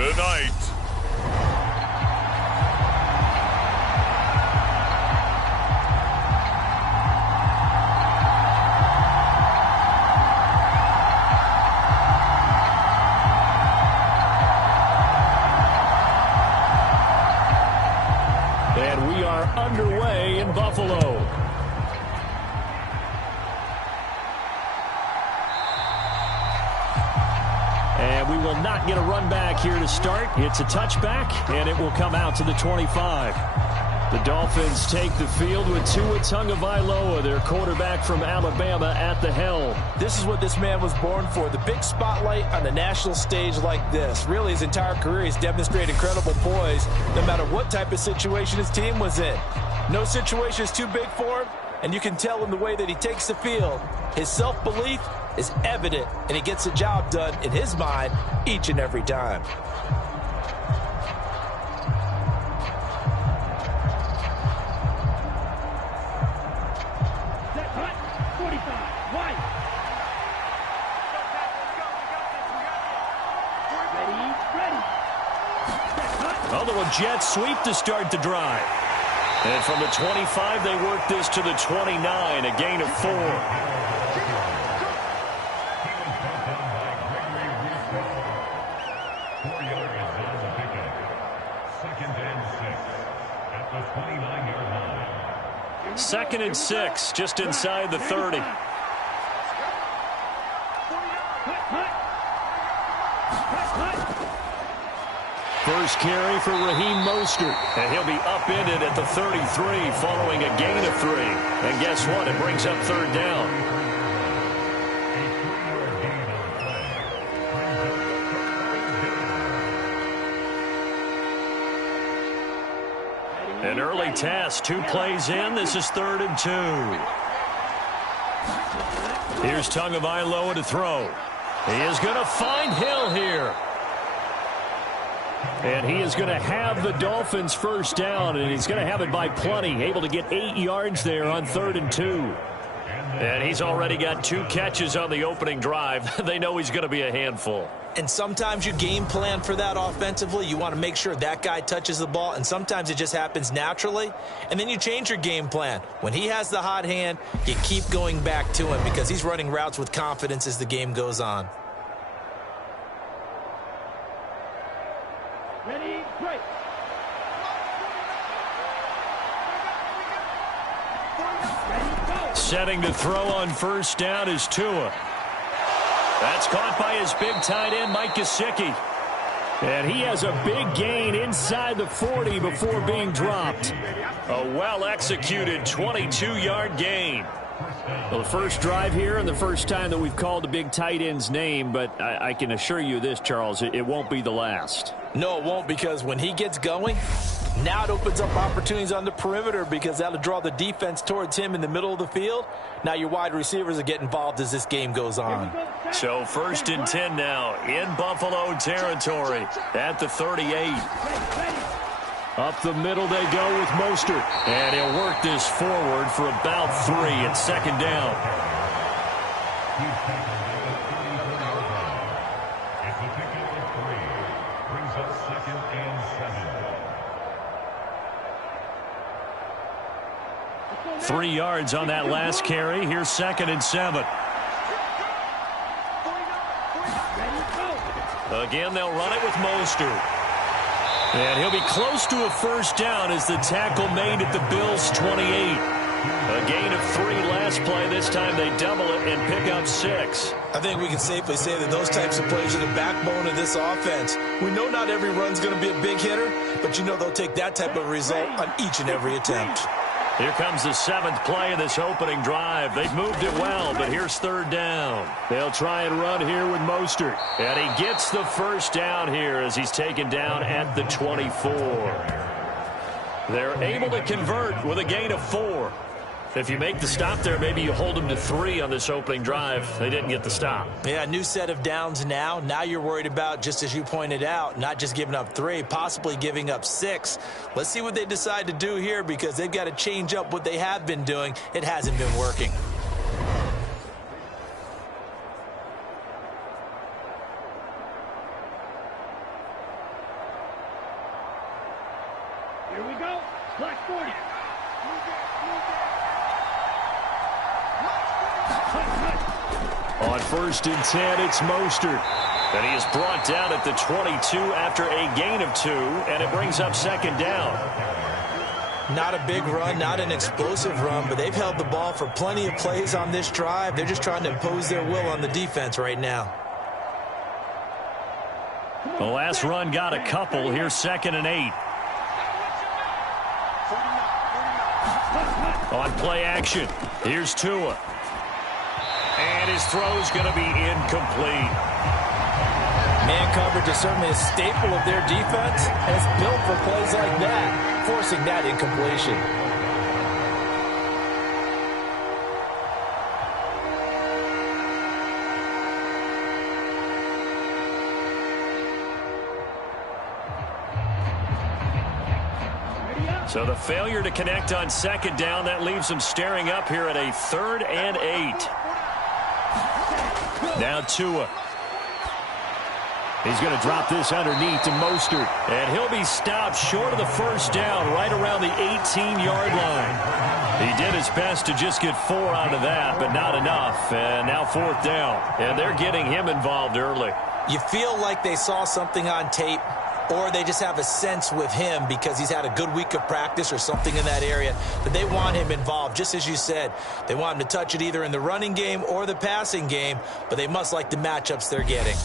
Good night. And we are underway in Buffalo. And we will not get a run back here to start. It's a touchback, and it will come out to the 25. The Dolphins take the field with Tua Tagovailoa, their quarterback from Alabama, at the helm. This is what this man was born for, the big spotlight on the national stage like this. Really, his entire career, he's demonstrated incredible poise no matter what type of situation his team was in. No situation is too big for him, and you can tell in the way that he takes the field. His self-belief is evident, and he gets the job done in his mind each and every time. Well, the jet sweep to start the drive. And from the 25, they work this to the 29, a gain of 4. Second and 6, just inside the 30. First carry for Raheem Mostert, and he'll be upended at the 33 following a gain of 3. And guess what? It brings up third down. An early test, 2 plays in. This is 3rd and 2. Here's Tagovailoa to throw. He is going to find Hill here. And he is going to have the Dolphins first down, and he's going to have it by plenty. Able to get 8 yards there on 3rd and 2. And he's already got 2 catches on the opening drive. They know he's going to be a handful. And sometimes you game plan for that offensively. You want to make sure that guy touches the ball, and sometimes it just happens naturally. And then you change your game plan. When he has the hot hand, you keep going back to him because he's running routes with confidence as the game goes on. Ready, break. Setting to throw on first down is Tua. That's caught by his big tight end, Mike Gesicki. And he has a big gain inside the 40 before being dropped. A well-executed 22-yard gain. Well, the first drive here and the first time that we've called a big tight end's name, but I can assure you this, Charles, it won't be the last. No, it won't, because when he gets going, now it opens up opportunities on the perimeter because that'll draw the defense towards him in the middle of the field. Now your wide receivers will get involved as this game goes on. So 1st and 10 now in Buffalo territory at the 38. Up the middle they go with Mostert. And he'll work this forward for about 3 at 2nd down. It's a pickup of 3. Brings up 2nd and 7. 3 yards on that last carry. Here's 2nd and 7. Again, they'll run it with Mostert. And he'll be close to a first down as the tackle made at the Bills' 28. A gain of 3 last play. This time they double it and pick up 6. I think we can safely say that those types of plays are the backbone of this offense. We know not every run's going to be a big hitter, but you know they'll take that type of result on each and every attempt. Here comes the 7th play of this opening drive. They've moved it well, but here's 3rd down. They'll try and run here with Mostert. And he gets the first down here as he's taken down at the 24. They're able to convert with a gain of 4. If you make the stop there, maybe you hold them to 3 on this opening drive. They didn't get the stop. Yeah, new set of downs now. Now you're worried about, just as you pointed out, not just giving up 3, possibly giving up 6. Let's see what they decide to do here because they've got to change up what they have been doing. It hasn't been working. Here we go. Black 40. On 1st and 10, it's Mostert. And he is brought down at the 22 after a gain of 2, and it brings up 2nd down. Not a big run, not an explosive run, but they've held the ball for plenty of plays on this drive. They're just trying to impose their will on the defense right now. The last run got a couple. Here's 2nd and 8. On play action, here's Tua. And his throw's going to be incomplete. Man coverage is certainly a staple of their defense, and it's built for plays like that, forcing that incompletion. So the failure to connect on 2nd down, that leaves them staring up here at a 3rd and 8. Now Tua. He's going to drop this underneath to Mostert. And he'll be stopped short of the 1st down, right around the 18-yard line. He did his best to just get 4 out of that, but not enough. And now 4th down. And they're getting him involved early. You feel like they saw something on tape, or they just have a sense with him because he's had a good week of practice or something in that area that they want him involved. Just as you said, they want him to touch it either in the running game or the passing game, but they must like the matchups they're getting.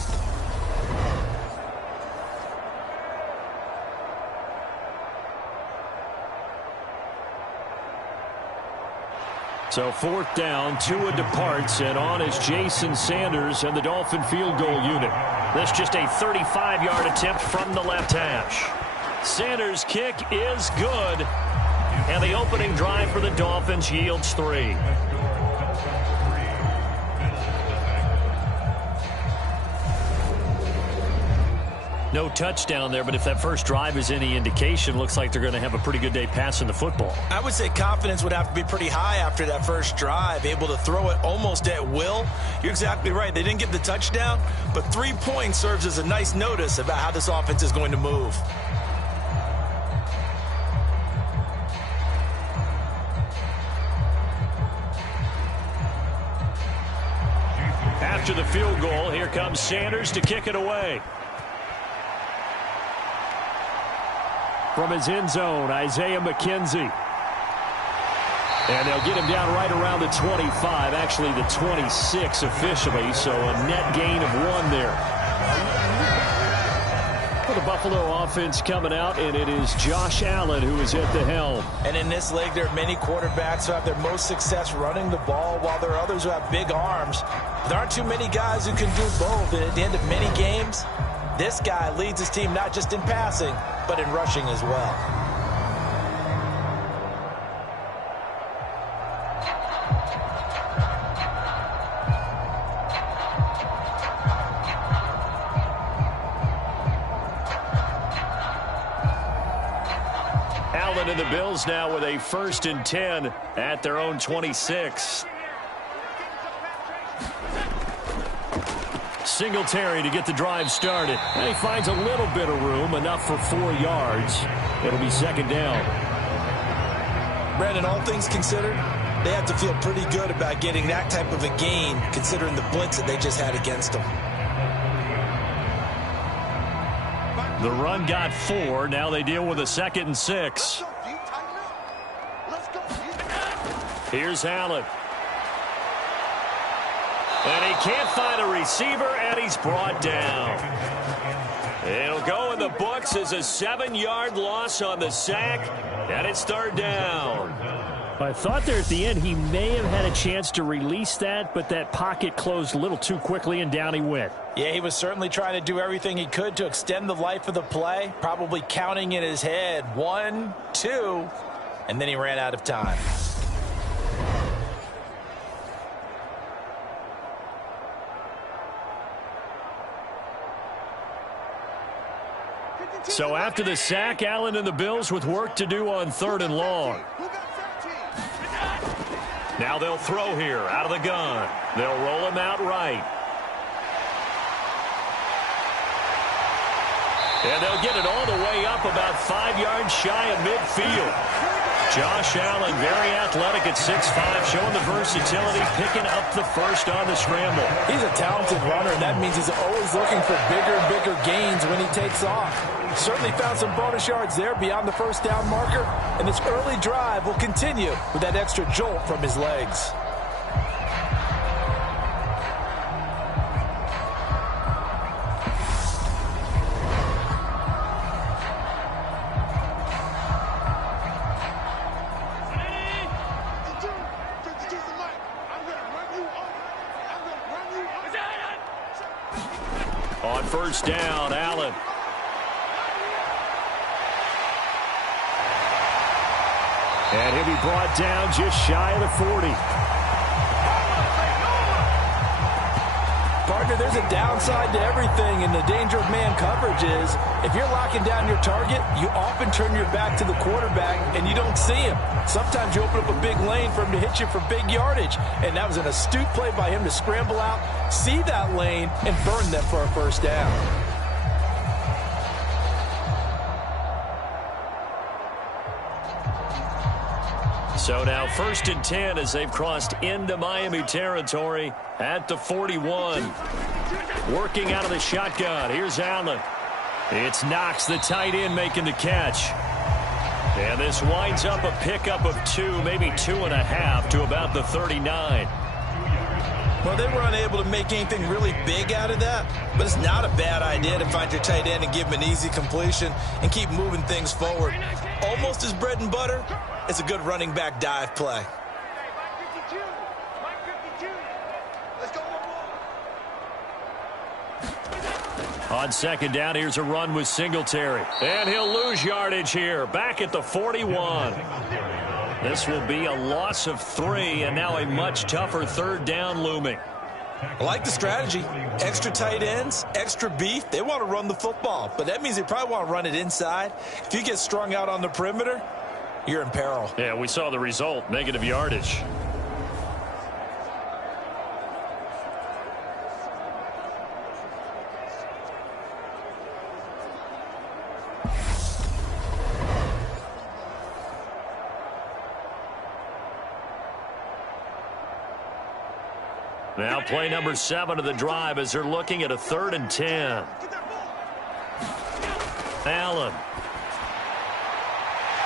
So 4th down, Tua departs, and on is Jason Sanders and the Dolphin field goal unit. This just a 35-yard attempt from the left hash. Sanders' kick is good, and the opening drive for the Dolphins yields 3. No touchdown there, but if that first drive is any indication, looks like they're going to have a pretty good day passing the football. I would say confidence would have to be pretty high after that first drive, able to throw it almost at will. You're exactly right. They didn't get the touchdown, but 3 points serves as a nice notice about how this offense is going to move. After the field goal, here comes Sanders to kick it away. From his end zone, Isaiah McKenzie. And they'll get him down right around the 25, actually the 26 officially, so a net gain of 1 there. For the Buffalo offense coming out, and it is Josh Allen who is at the helm. And in this league, there are many quarterbacks who have their most success running the ball, while there are others who have big arms. There aren't too many guys who can do both, and at the end of many games, this guy leads his team not just in passing, but in rushing as well. Allen and the Bills now with a 1st and 10 at their own 26. Singletary to get the drive started. And he finds a little bit of room, enough for 4 yards. It'll be 2nd down. Brandon, all things considered, they have to feel pretty good about getting that type of a gain, considering the blitz that they just had against them. The run got 4. Now they deal with a 2nd and 6. Here's Allen. And he can't find a receiver, and he's brought down. It'll go in the books as a 7-yard loss on the sack, and it's 3rd down. I thought there at the end he may have had a chance to release that, but that pocket closed a little too quickly, and down he went. Yeah, he was certainly trying to do everything he could to extend the life of the play, probably counting in his head 1, 2, and then he ran out of time. So after the sack, Allen and the Bills with work to do on 3rd and long. Now they'll throw here out of the gun. They'll roll him out right. And they'll get it all the way up about 5 yards shy of midfield. Josh Allen, very athletic at 6'5", showing the versatility, picking up the first on the scramble. He's a talented runner, and that means he's always looking for bigger and bigger gains when he takes off. Certainly found some bonus yards there beyond the first down marker, and this early drive will continue with that extra jolt from his legs. On first down, Allen. And he'll be brought down just shy of the 40. Partner, there's a downside to everything, and the danger of man coverage is if you're locking down your target, you often turn your back to the quarterback and you don't see him. Sometimes you open up a big lane for him to hit you for big yardage, and that was an astute play by him to scramble out, see that lane, and burn them for a first down. So now 1st and 10 as they've crossed into Miami territory at the 41. Working out of the shotgun. Here's Allen. It's Knox, the tight end, making the catch. And this winds up a pickup of 2, maybe 2.5 to about the 39. Well, they were unable to make anything really big out of that, but it's not a bad idea to find your tight end and give him an easy completion and keep moving things forward. Almost his bread and butter. It's a good running back dive play. On second down, here's a run with Singletary. And he'll lose yardage here, back at the 41. This will be a loss of 3, and now a much tougher 3rd down looming. I like the strategy. Extra tight ends, extra beef. They want to run the football, but that means they probably want to run it inside. If you get strung out on the perimeter, you're in peril. Yeah, we saw the result, negative yardage. Now play number 7 of the drive as they're looking at a 3rd and 10. Allen.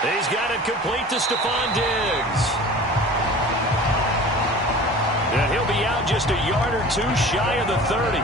He's got it complete to Stephon Diggs. And he'll be out just a yard or 2 shy of the 30.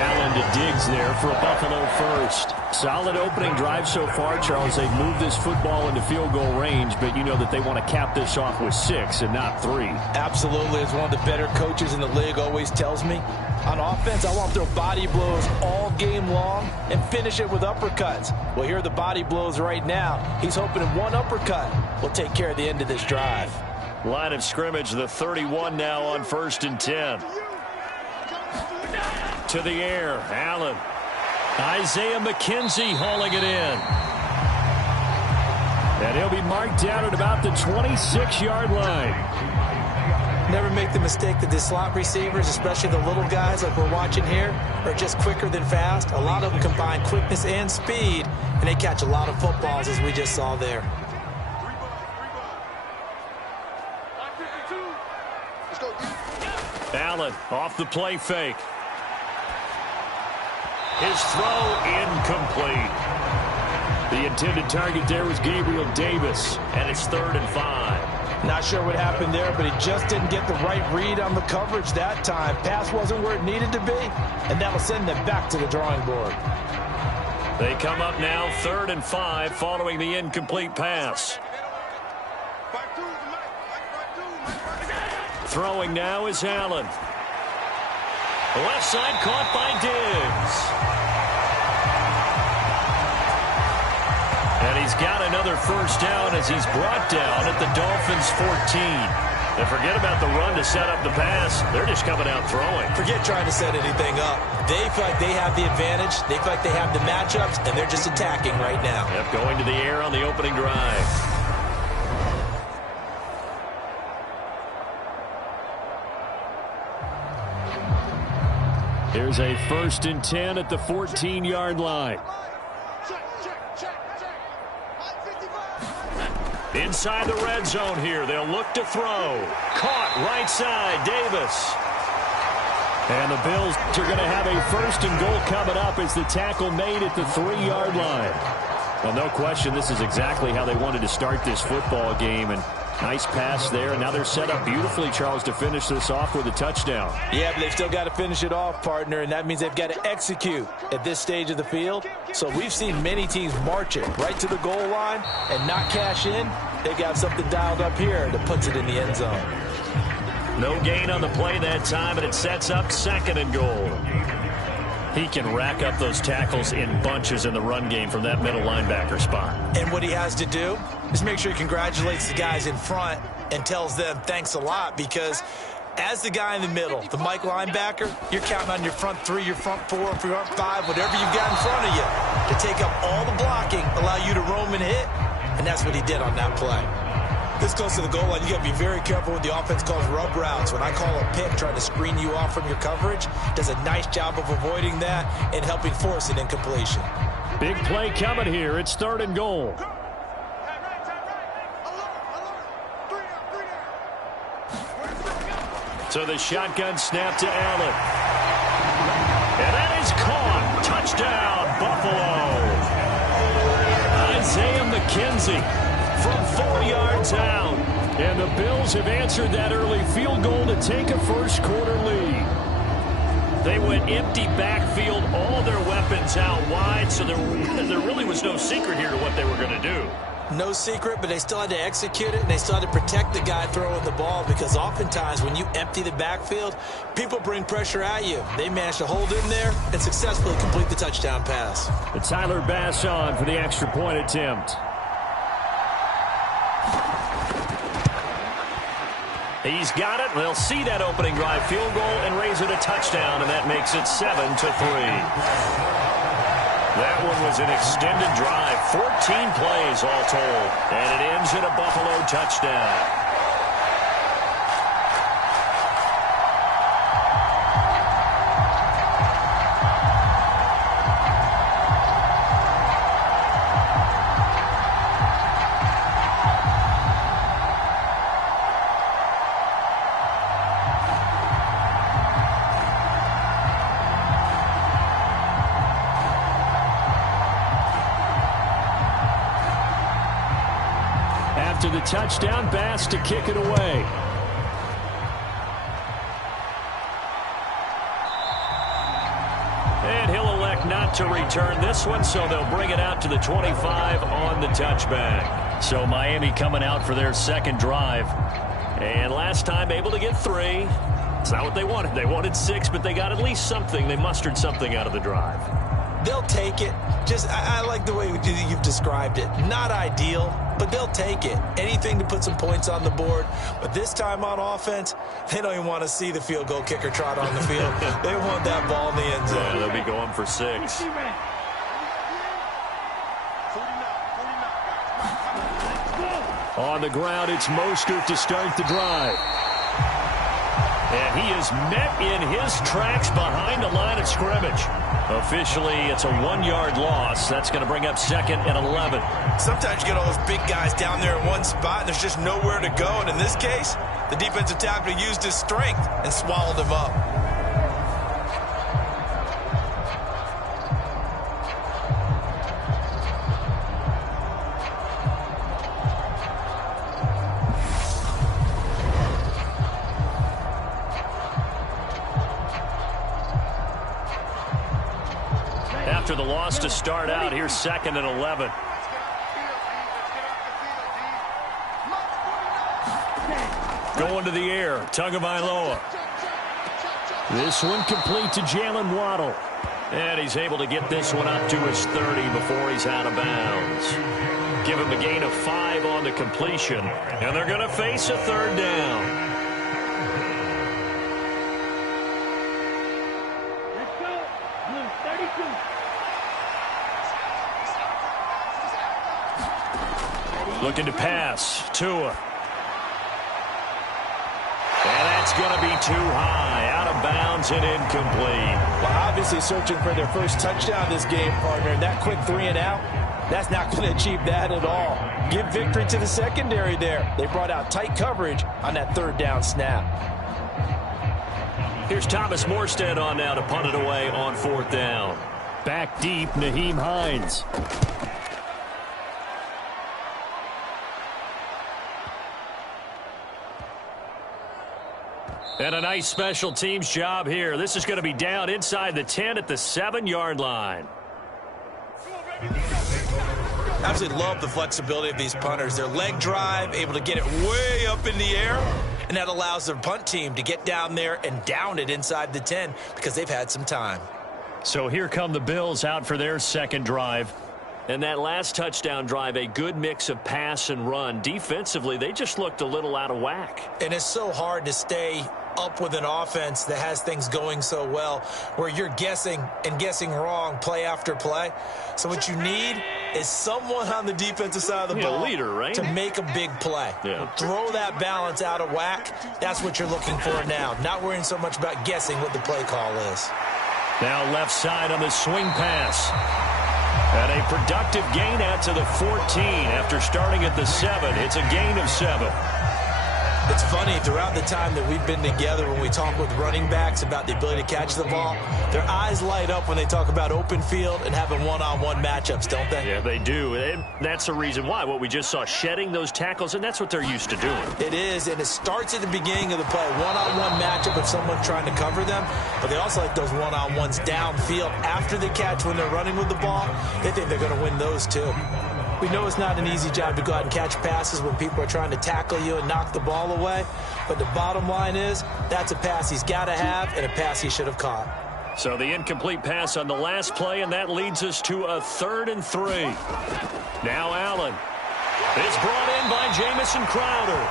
Allen to Diggs there for a Buffalo first. Solid opening drive so far, Charles. They've moved this football into field goal range, but you know that they want to cap this off with 6 and not 3. Absolutely. As one of the better coaches in the league always tells me, on offense, I want to throw body blows all game long and finish it with uppercuts. Well, here are the body blows right now. He's hoping that one uppercut will take care of the end of this drive. Line of scrimmage, the 31 now on 1st and 10. To the air, Allen. Isaiah McKenzie hauling it in. And he'll be marked down at about the 26-yard line. Never make the mistake that the slot receivers, especially the little guys like we're watching here, are just quicker than fast. A lot of them combine quickness and speed, and they catch a lot of footballs, as we just saw there. Allen off the play fake. His throw incomplete. The intended target there was Gabriel Davis, and it's 3rd and 5. Not sure what happened there, but he just didn't get the right read on the coverage that time. Pass wasn't where it needed to be, and that'll send them back to the drawing board. They come up now 3rd and 5 following the incomplete pass. Throwing now is Allen. Left side caught by Diggs. And he's got another first down as he's brought down at the Dolphins' 14. And forget about the run to set up the pass. They're just coming out throwing. Forget trying to set anything up. They feel like they have the advantage. They feel like they have the matchups, and they're just attacking right now. Yep, going to the air on the opening drive. Here's a 1st and 10 at the 14-yard line. Inside the red zone here. They'll look to throw. Caught right side, Davis. And the Bills are going to have a 1st and goal coming up as the tackle made at the 3-yard line. Well, no question, this is exactly how they wanted to start this football game. And nice pass there. And now they're set up beautifully, Charles, to finish this off with a touchdown. Yeah, but they've still got to finish it off, partner, and that means they've got to execute at this stage of the field. So we've seen many teams march it right to the goal line and not cash in. They got something dialed up here that puts it in the end zone. No gain on the play that time, and it sets up 2nd and goal. He can rack up those tackles in bunches in the run game from that middle linebacker spot. And what he has to do is make sure he congratulates the guys in front and tells them thanks a lot, because as the guy in the middle, the Mike linebacker, you're counting on your front 3, your front 4, your front 5, whatever you've got in front of you to take up all the blocking, allow you to roam and hit, and that's what he did on that play. This close to the goal line, you got to be very careful when the offense calls rub routes. When I call a pick trying to screen you off from your coverage, does a nice job of avoiding that and helping force an incompletion. Big play coming here. It's 3rd and goal. So the shotgun snap to Allen. And that is caught. Touchdown, Buffalo. Isaiah McKenzie from 4 yards out. And the Bills have answered that early field goal to take a first-quarter lead. They went empty backfield, all their weapons out wide, so there really was no secret here to what they were going to do. No secret, but they still had to execute it, and they still had to protect the guy throwing the ball, because oftentimes when you empty the backfield, people bring pressure at you. They managed to hold in there and successfully complete the touchdown pass. The Tyler Bass on for the extra point attempt. He's got it. They'll see that opening drive field goal and raise it a touchdown, and that makes it 7-3. That one was an extended drive, 14 plays all told, and it ends in a Buffalo touchdown. After the touchdown, Bass to kick it away. And he'll elect not to return this one, so they'll bring it out to the 25 on the touchback. So Miami coming out for their 2nd drive. And last time able to get 3. It's not what they wanted. They wanted 6, but they got at least something. They mustered something out of the drive. They'll take it. I like the way you've described it. Not ideal, but they'll take it. Anything to put some points on the board. But this time on offense, they don't even want to see the field goal kicker trot on the field. They want that ball in the end zone. Yeah, they'll be going for 6. On the ground, it's Mostert to start the drive. And he is met in his tracks behind the line of scrimmage. Officially, it's a 1-yard loss. That's going to bring up 2nd and 11. Sometimes you get all those big guys down there in one spot, and there's just nowhere to go. And in this case, the defensive tackle used his strength and swallowed him up. After the loss to start out, here's 2nd and 11. Going to the air, Tagovailoa. This one complete to Jalen Waddle. And he's able to get this one up to his 30 before he's out of bounds. Give him a gain of 5 on the completion. And they're going to face a 3rd down. Looking to pass. Tua. And that's going to be too high. Out of bounds throws and incomplete. Well, obviously searching for their first touchdown this game, partner. And that quick 3 and out, that's not going to achieve that at all. Give victory to the secondary there. They brought out tight coverage on that 3rd down snap. Here's Thomas Morstead on now to punt it away on 4th down. Back deep, Nyheim Hines. And a nice special teams job here. This is going to be down inside the 10 at the 7-yard line. Absolutely love the flexibility of these punters. Their leg drive, able to get it way up in the air, and that allows their punt team to get down there and down it inside the 10 because they've had some time. So here come the Bills out for their second drive. And that last touchdown drive, a good mix of pass and run. Defensively, they just looked a little out of whack. And it's so hard to stay up with an offense that has things going so well, where you're guessing and guessing wrong play after play. So what you need is someone on the defensive side of the ball, leader, right? to make a big play. Yeah. Throw that balance out of whack. That's what you're looking for now. Not worrying so much about guessing what the play call is. Now left side on the swing pass. And a productive gain out to the 14 after starting at the 7. It's a gain of 7. It's funny, throughout the time that we've been together, when we talk with running backs about the ability to catch the ball, their eyes light up when they talk about open field and having one-on-one matchups, don't they? Yeah, they do. And that's the reason why. What we just saw, shedding those tackles, and that's what they're used to doing. It is, and it starts at the beginning of the play. One-on-one matchup if someone's trying to cover them, but they also like those one-on-ones downfield after the catch when they're running with the ball. They think they're going to win those too. We know it's not an easy job to go out and catch passes when people are trying to tackle you and knock the ball away. But the bottom line is, that's a pass he's got to have and a pass he should have caught. So the incomplete pass on the last play, and that leads us to a 3rd and 3. Now Allen. It's brought in by Jamison Crowder.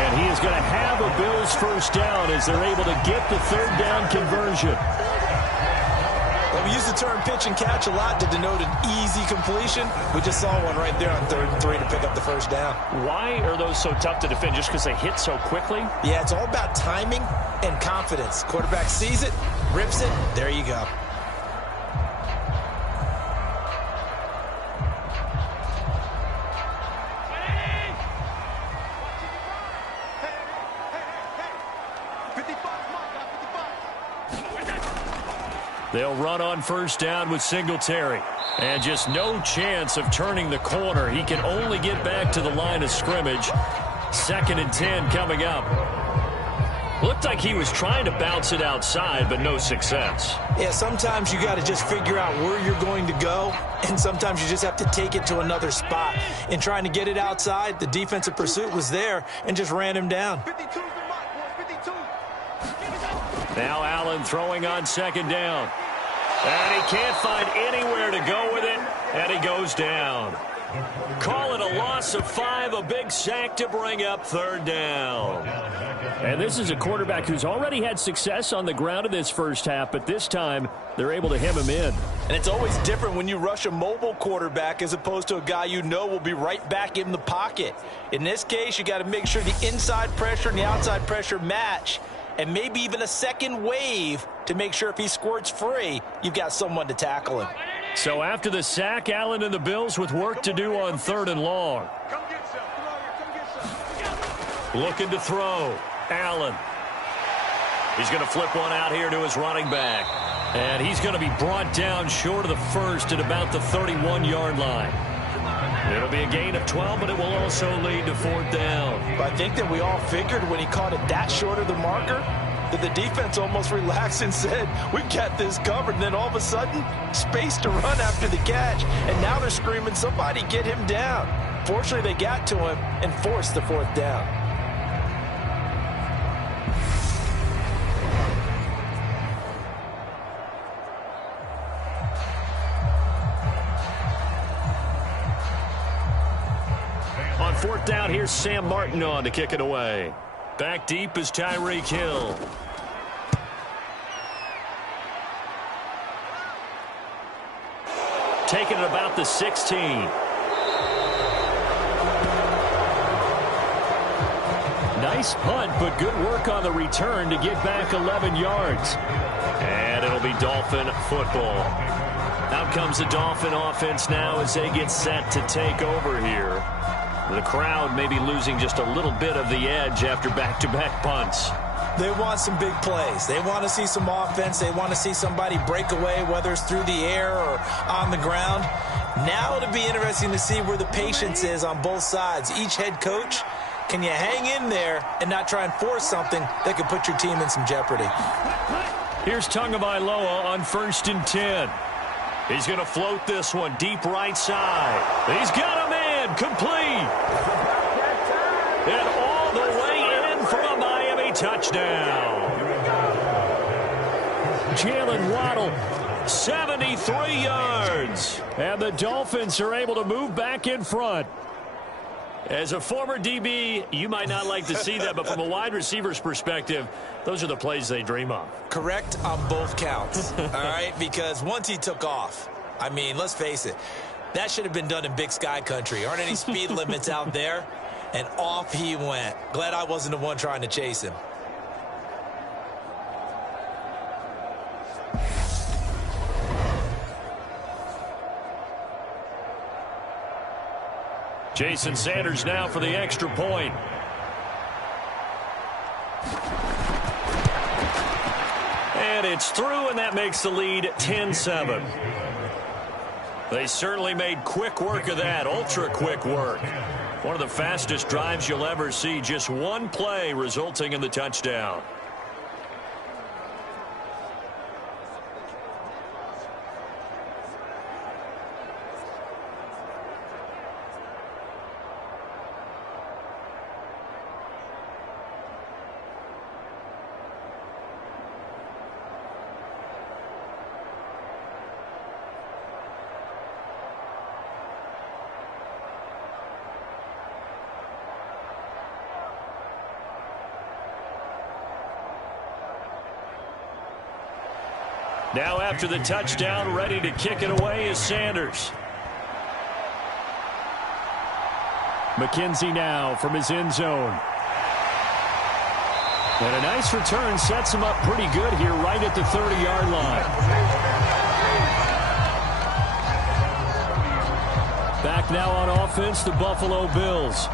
And he is going to have a Bills first down as they're able to get the 3rd down conversion. Well, we use the term pitch and catch a lot to denote an easy completion. We just saw one right there on 3rd and 3 to pick up the first down. Why are those so tough to defend? Just because they hit so quickly? Yeah, it's all about timing and confidence. Quarterback sees it, rips it, there you go. They'll run on first down with Singletary. And just no chance of turning the corner. He can only get back to the line of scrimmage. 2nd and 10 coming up. Looked like he was trying to bounce it outside, but no success. Yeah, sometimes you got to just figure out where you're going to go, and sometimes you just have to take it to another spot. In trying to get it outside, the defensive pursuit was there and just ran him down. Now Allen throwing on 2nd down. And he can't find anywhere to go with it, and he goes down. Call it a loss of 5, a big sack to bring up 3rd down. And this is a quarterback who's already had success on the ground in this first half, but this time they're able to hem him in. And it's always different when you rush a mobile quarterback as opposed to a guy you know will be right back in the pocket. In this case, you got to make sure the inside pressure and the outside pressure match, and maybe even a second wave to make sure if he squirts free, you've got someone to tackle him. So after the sack, Allen and the Bills with work to do on 3rd and long. Looking to throw. Allen. He's going to flip one out here to his running back. And he's going to be brought down short of the first at about the 31-yard line. It'll be a gain of 12, but it will also lead to 4th down. But I think that we all figured when he caught it that short of the marker, that the defense almost relaxed and said, we've got this covered. And then all of a sudden, space to run after the catch. And now they're screaming, somebody get him down. Fortunately, they got to him and forced the 4th down. On 4th down, here's Sam Martin on to kick it away. Back deep is Tyreek Hill. Taking it about the 16. Nice punt, but good work on the return to get back 11 yards. And it'll be Dolphin football. Out comes the Dolphin offense now as they get set to take over here. The crowd may be losing just a little bit of the edge after back-to-back punts. They want some big plays. They want to see some offense. They want to see somebody break away, whether it's through the air or on the ground. Now it'll be interesting to see where the patience is on both sides. Each head coach, can you hang in there and not try and force something that could put your team in some jeopardy? Here's Tagovailoa on 1st and 10. He's going to float this one deep right side. He's got him in, complete. And all the way in for a Miami touchdown. Jalen Waddle, 73 yards. And the Dolphins are able to move back in front. As a former DB, you might not like to see that, but from a wide receiver's perspective, those are the plays they dream of. Correct on both counts, all right? Because once he took off, I mean, let's face it, that should have been done in Big Sky country. Aren't any speed limits out there? And off he went. Glad I wasn't the one trying to chase him. Jason Sanders now for the extra point. And it's through, and that makes the lead 10-7. They certainly made quick work of that, ultra-quick work. One of the fastest drives you'll ever see, just one play resulting in the touchdown. Now after the touchdown, ready to kick it away is Sanders. McKenzie now from his end zone. And a nice return sets him up pretty good here right at the 30-yard line. Back now on offense, the Buffalo Bills.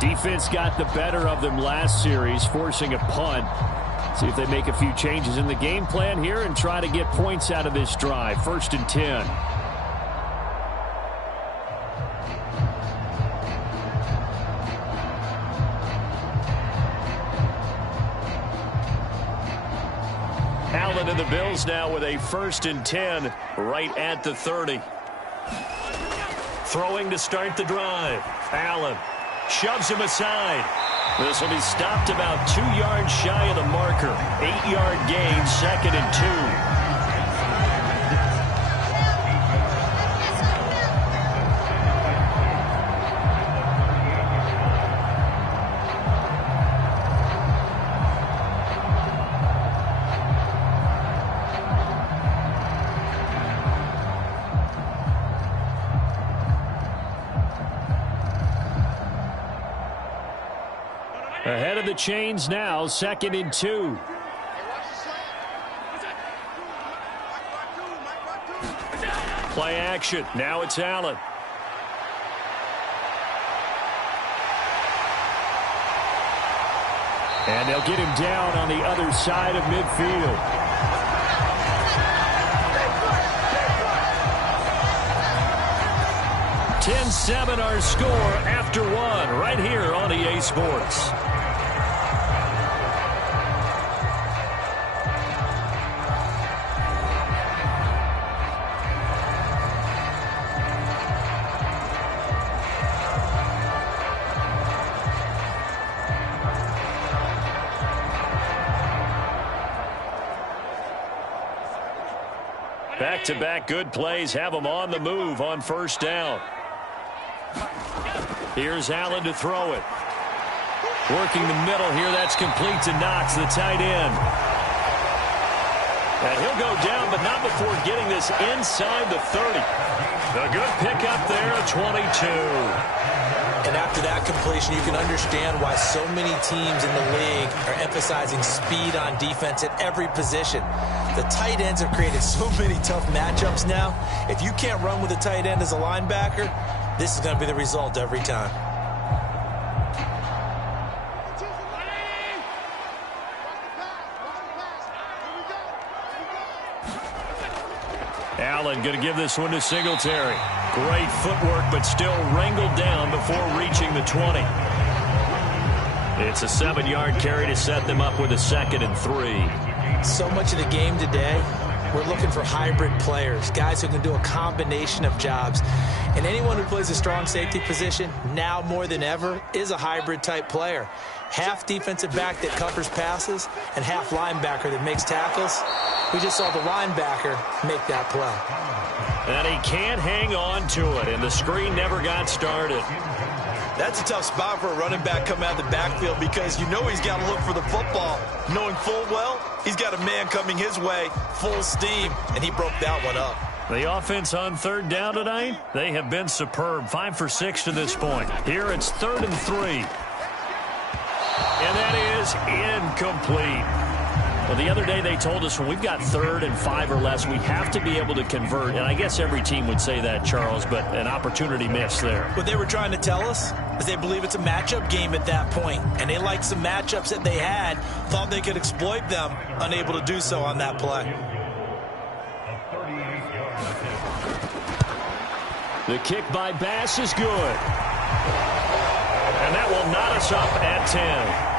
Defense got the better of them last series, forcing a punt. See if they make a few changes in the game plan here and try to get points out of this drive. 1st and 10. Allen and the Bills now with a 1st and 10 right at the 30. Throwing to start the drive. Allen shoves him aside. This will be stopped about 2 yards shy of the marker. 8-yard gain, 2nd and 2. Ahead of the chains now, 2nd and 2. Play action. Now it's Allen. And they'll get him down on the other side of midfield. $10-7 our score after one right here on EA Sports. Back-to-back good plays have them on the move on 1st down. Here's Allen to throw it. Working the middle here. That's complete to Knox, the tight end. And he'll go down, but not before getting this inside the 30. A good pickup there, a 22. And after that completion, you can understand why so many teams in the league are emphasizing speed on defense at every position. The tight ends have created so many tough matchups now. If you can't run with a tight end as a linebacker, this is going to be the result every time. Allen going to give this one to Singletary. Great footwork, but still wrangled down before reaching the 20. It's a 7-yard carry to set them up with a 2nd and 3. So much of the game today, we're looking for hybrid players, guys who can do a combination of jobs. And anyone who plays a strong safety position, now more than ever, is a hybrid type player. Half defensive back that covers passes and half linebacker that makes tackles. We just saw the linebacker make that play. And he can't hang on to it, and the screen never got started. That's a tough spot for a running back coming out of the backfield because you know he's got to look for the football, knowing full well he's got a man coming his way, full steam, and he broke that one up. The offense on 3rd down tonight, they have been superb. 5 for 6 to this point. Here it's 3rd and 3. And that is incomplete. Well, the other day they told us when we've got 3rd and 5 or less, we have to be able to convert. And I guess every team would say that, Charles, but an opportunity missed there. What they were trying to tell us is they believe it's a matchup game at that point. And they liked some matchups that they had, thought they could exploit them, unable to do so on that play. The kick by Bass is good. And that will knot us up at 10.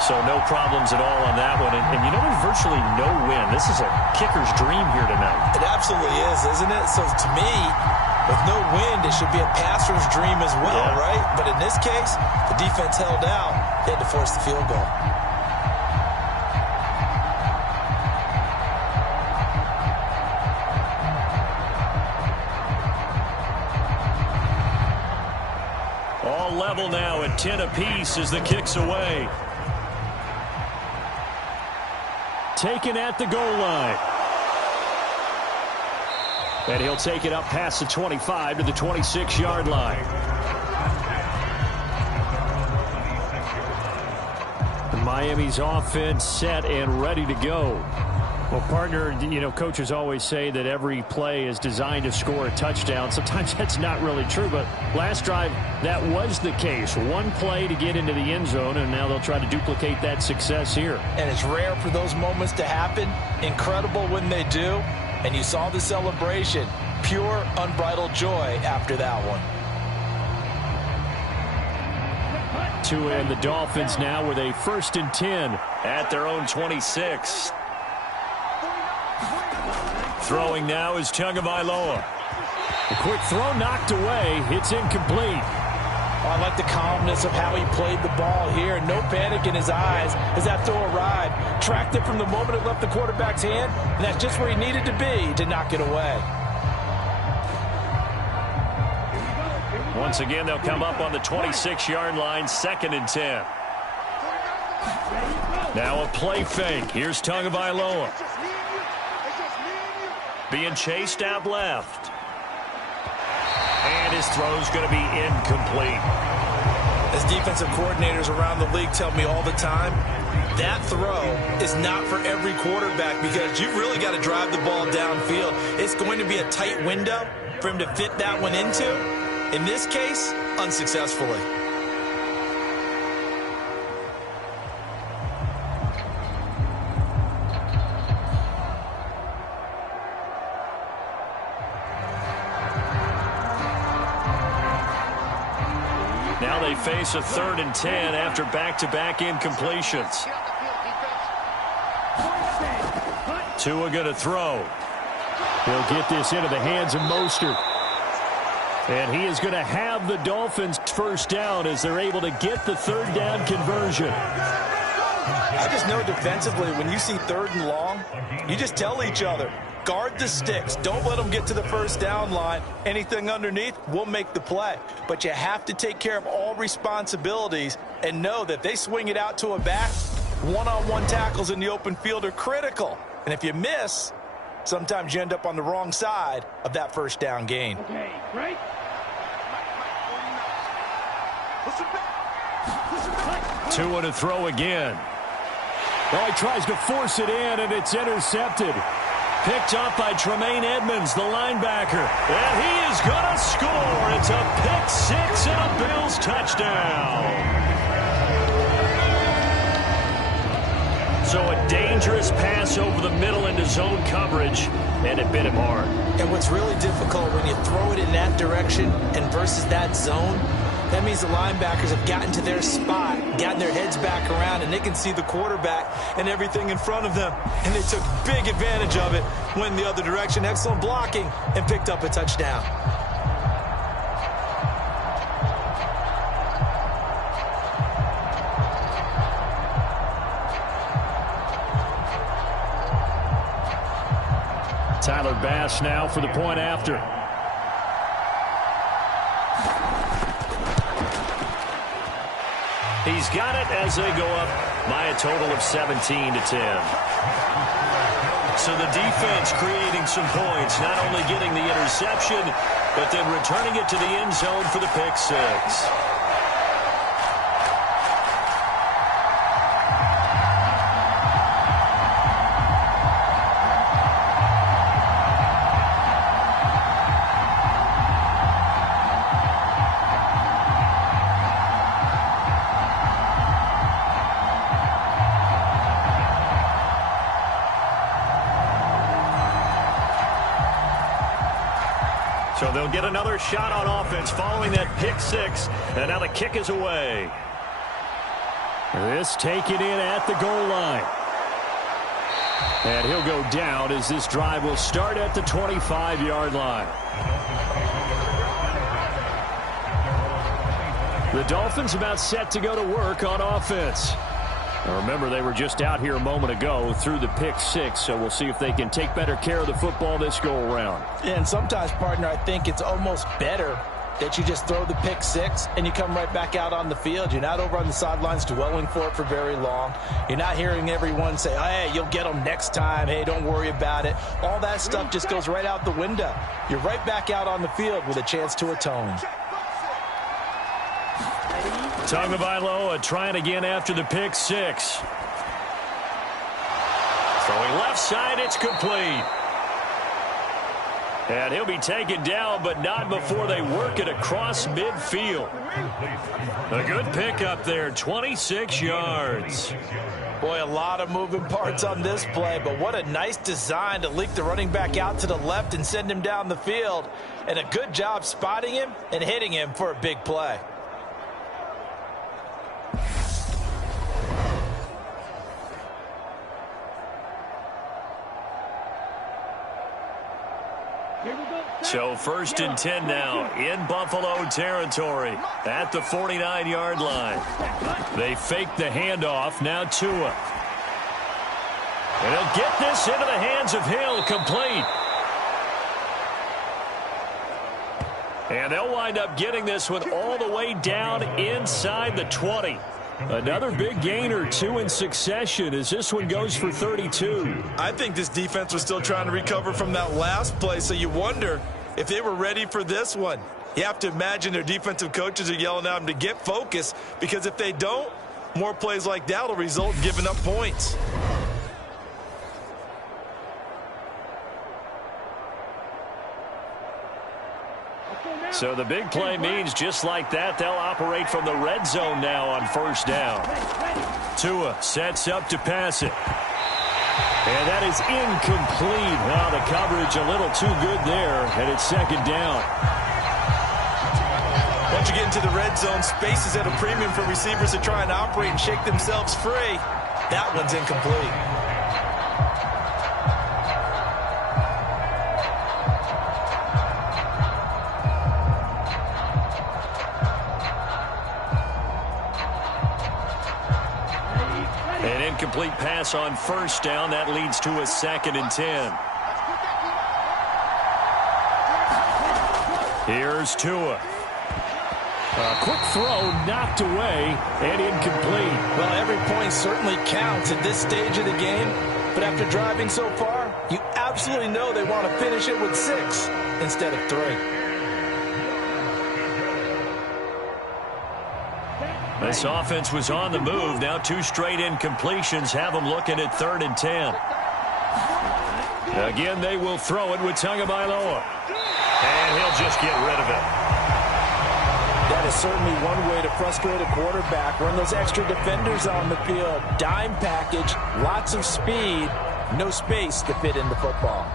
So no problems at all on that one. And you know, there's virtually no win. This is a kicker's dream here tonight. It absolutely is, isn't it? So to me, with no wind, it should be a passer's dream as well, right? But in this case, the defense held out. They had to force the field goal. All level now at 10 apiece as the kick's away. Taken at the goal line. And he'll take it up past the 25 to the 26-yard line. Miami's offense set and ready to go. Well, partner, you know, coaches always say that every play is designed to score a touchdown. Sometimes that's not really true, but last drive, that was the case. One play to get into the end zone, and now they'll try to duplicate that success here. And it's rare for those moments to happen. Incredible when they do. And you saw the celebration. Pure, unbridled joy after that one. Tua and the Dolphins now with a 1st and 10 at their own 26. Throwing now is Tagovailoa. A quick throw knocked away. It's incomplete. I like the calmness of how he played the ball here. No panic in his eyes as that throw arrived. Tracked it from the moment it left the quarterback's hand, and that's just where he needed to be to knock it away. Once again, they'll come up on the 26-yard line, 2nd and 10. Now a play fake. Here's Tagovailoa. Being chased out left. And his throw's going to be incomplete. As defensive coordinators around the league tell me all the time, that throw is not for every quarterback because you've really got to drive the ball downfield. It's going to be a tight window for him to fit that one into. In this case, unsuccessfully. Now they face a 3rd and 10 after back-to-back incompletions. Tua going to throw. He'll get this into the hands of Mostert. And he is going to have the Dolphins' 1st down as they're able to get the 3rd down conversion. I just know defensively, when you see 3rd and long, you just tell each other, guard the sticks. Don't let them get to the 1st down line. Anything underneath will make the play. But you have to take care of all responsibilities and know that they swing it out to a back, one-on-one tackles in the open field are critical. And if you miss, Sometimes you end up on the wrong side of that first down gain. Okay, right? Tua to throw again. Well, he tries to force it in, and it's intercepted. Picked up by Tremaine Edmonds, the linebacker. And he is going to score. It's a pick six and a Bills touchdown. So a dangerous pass over the middle into zone coverage, and it bit him hard. And what's really difficult when you throw it in that direction and versus that zone, that means the linebackers have gotten to their spot, gotten their heads back around, and they can see the quarterback and everything in front of them. And they took big advantage of it, went the other direction, excellent blocking, and picked up a touchdown. Tyler Bass now for the point after. He's got it as they go up by a total of 17-10. So the defense creating some points, not only getting the interception, but then returning it to the end zone for the pick six. So they'll get another shot on offense following that pick six, and now the kick is away. This taken in at the goal line. And he'll go down as this drive will start at the 25-yard line. The Dolphins about set to go to work on offense. Now remember, they were just out here a moment ago through the pick six, so we'll see if they can take better care of the football this go-around. And sometimes, partner, I think it's almost better that you just throw the pick six and you come right back out on the field. You're not over on the sidelines dwelling for it for very long. You're not hearing everyone say, oh, hey, you'll get them next time. Hey, don't worry about it. All that stuff just goes right out the window. You're right back out on the field with a chance to atone. Tagovailoa trying again after the pick six. Throwing left side, it's complete. And he'll be taken down, but not before they work it across midfield. A good pickup there, 26 yards. Boy, a lot of moving parts on this play, but what a nice design to leak the running back out to the left and send him down the field. And a good job spotting him and hitting him for a big play. So 1st and 10 now in Buffalo territory at the 49-yard line. They fake the handoff. Now Tua. And he'll get this into the hands of Hill, complete. And they'll wind up getting this one all the way down inside the 20. Another big gain or two in succession as this one goes for 32. I think this defense was still trying to recover from that last play, so you wonder if they were ready for this one. You have to imagine their defensive coaches are yelling at them to get focused, because if they don't, more plays like that will result in giving up points. So the big play means just like that, they'll operate from the red zone now on 1st down. Tua sets up to pass it. And that is incomplete. Wow, the coverage a little too good there, and it's 2nd down. Once you get into the red zone, space is at a premium for receivers to try and operate and shake themselves free. That one's incomplete. Incomplete pass on 1st down. That leads to a 2nd and 10. Here's Tua. A quick throw knocked away and incomplete. Well, every point certainly counts at this stage of the game. But after driving so far, You absolutely know they want to finish it with 6 instead of 3. This offense was on the move. Now 2 straight incompletions have them looking at 3rd and 10. Again, they will throw it with Tagovailoa. And he'll just get rid of it. That is certainly one way to frustrate a quarterback. Run those extra defenders on the field. Dime package, lots of speed, no space to fit in the football.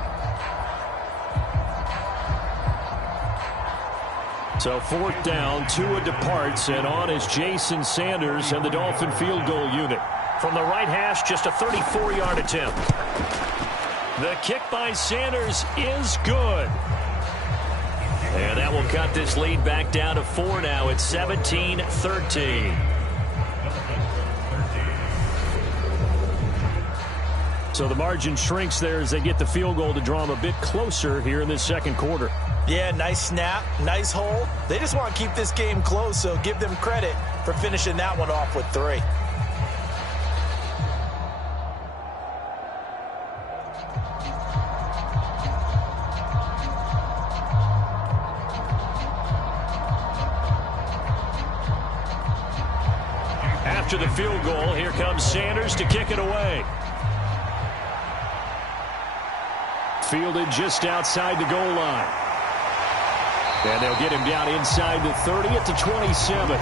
So 4th down, Tua departs, and on is Jason Sanders and the Dolphin field goal unit. From the right hash, just a 34-yard attempt. The kick by Sanders is good. And that will cut this lead back down to 4 now. It's 17-13. So the margin shrinks there as they get the field goal to draw them a bit closer here in this second quarter. Yeah, nice snap, nice hold. They just want to keep this game close, so give them credit for finishing that one off with 3. After the field goal, here comes Sanders to kick it away. Fielded just outside the goal line. And they'll get him down inside the 30 at the 27.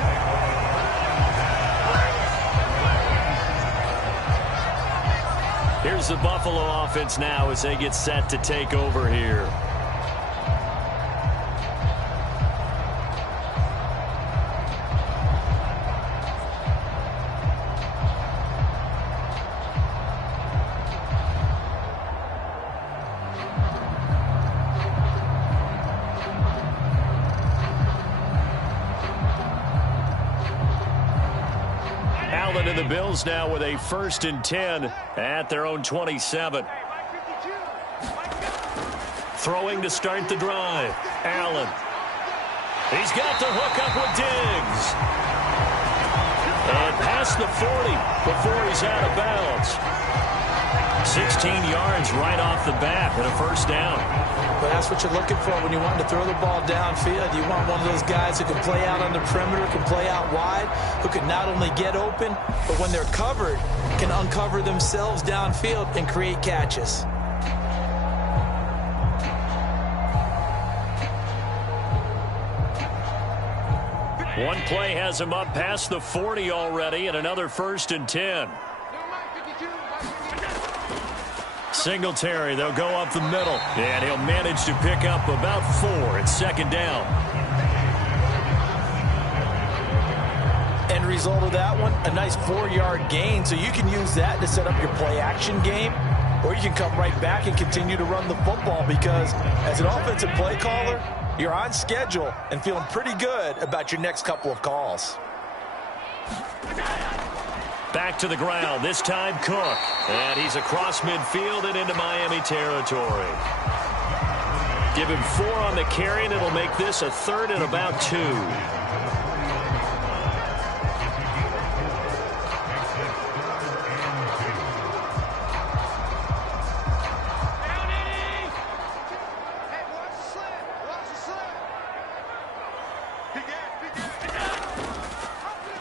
Here's the Buffalo offense now as they get set to take over here. And the Bills now with a 1st and 10 at their own 27. Throwing to start the drive. Allen. He's got the hook up with Diggs. And past the 40 before he's out of bounds. 16 yards right off the bat and a 1st down. But that's what you're looking for when you want to throw the ball downfield. You want one of those guys who can play out on the perimeter, can play out wide, who can not only get open, but when they're covered, can uncover themselves downfield and create catches. One play has him up past the 40 already, and another 1st and 10. Singletary, they'll go up the middle, and he'll manage to pick up about 4 at 2nd down. End result of that one, a nice 4-yard gain, so you can use that to set up your play-action game, or you can come right back and continue to run the football because as an offensive play caller, you're on schedule and feeling pretty good about your next couple of calls. Back to the ground, this time Cook. And he's across midfield and into Miami territory. Give him 4 on the carry, and it'll make this a 3rd and about 2.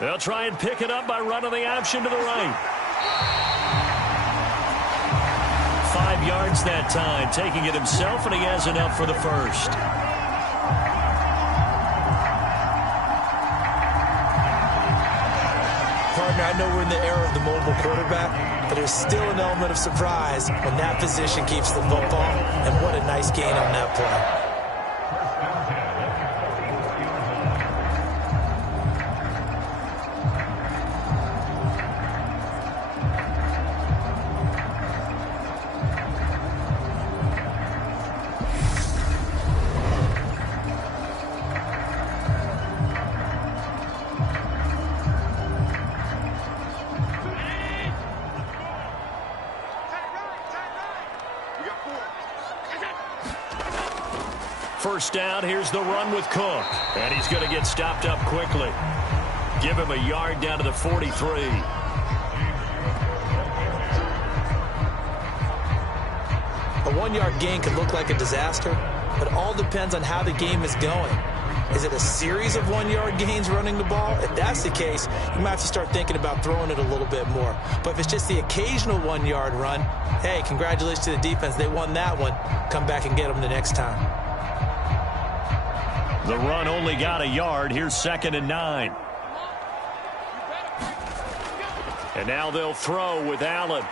They'll try and pick it up by running the option to the right. 5 yards that time, taking it himself, and he has enough for the 1st. Partner, I know we're in the era of the mobile quarterback, but there's still an element of surprise when that position keeps the football, and what a nice gain on that play. First down, here's the run with Cook. And he's going to get stopped up quickly. Give him a yard down to the 43. A 1-yard gain could look like a disaster, but it all depends on how the game is going. Is it a series of 1-yard gains running the ball? If that's the case, you might have to start thinking about throwing it a little bit more. But if it's just the occasional 1-yard run, hey, congratulations to the defense. They won that one. Come back and get them the next time. The run only got a yard. Here's 2nd and 9. And now they'll throw with Allen.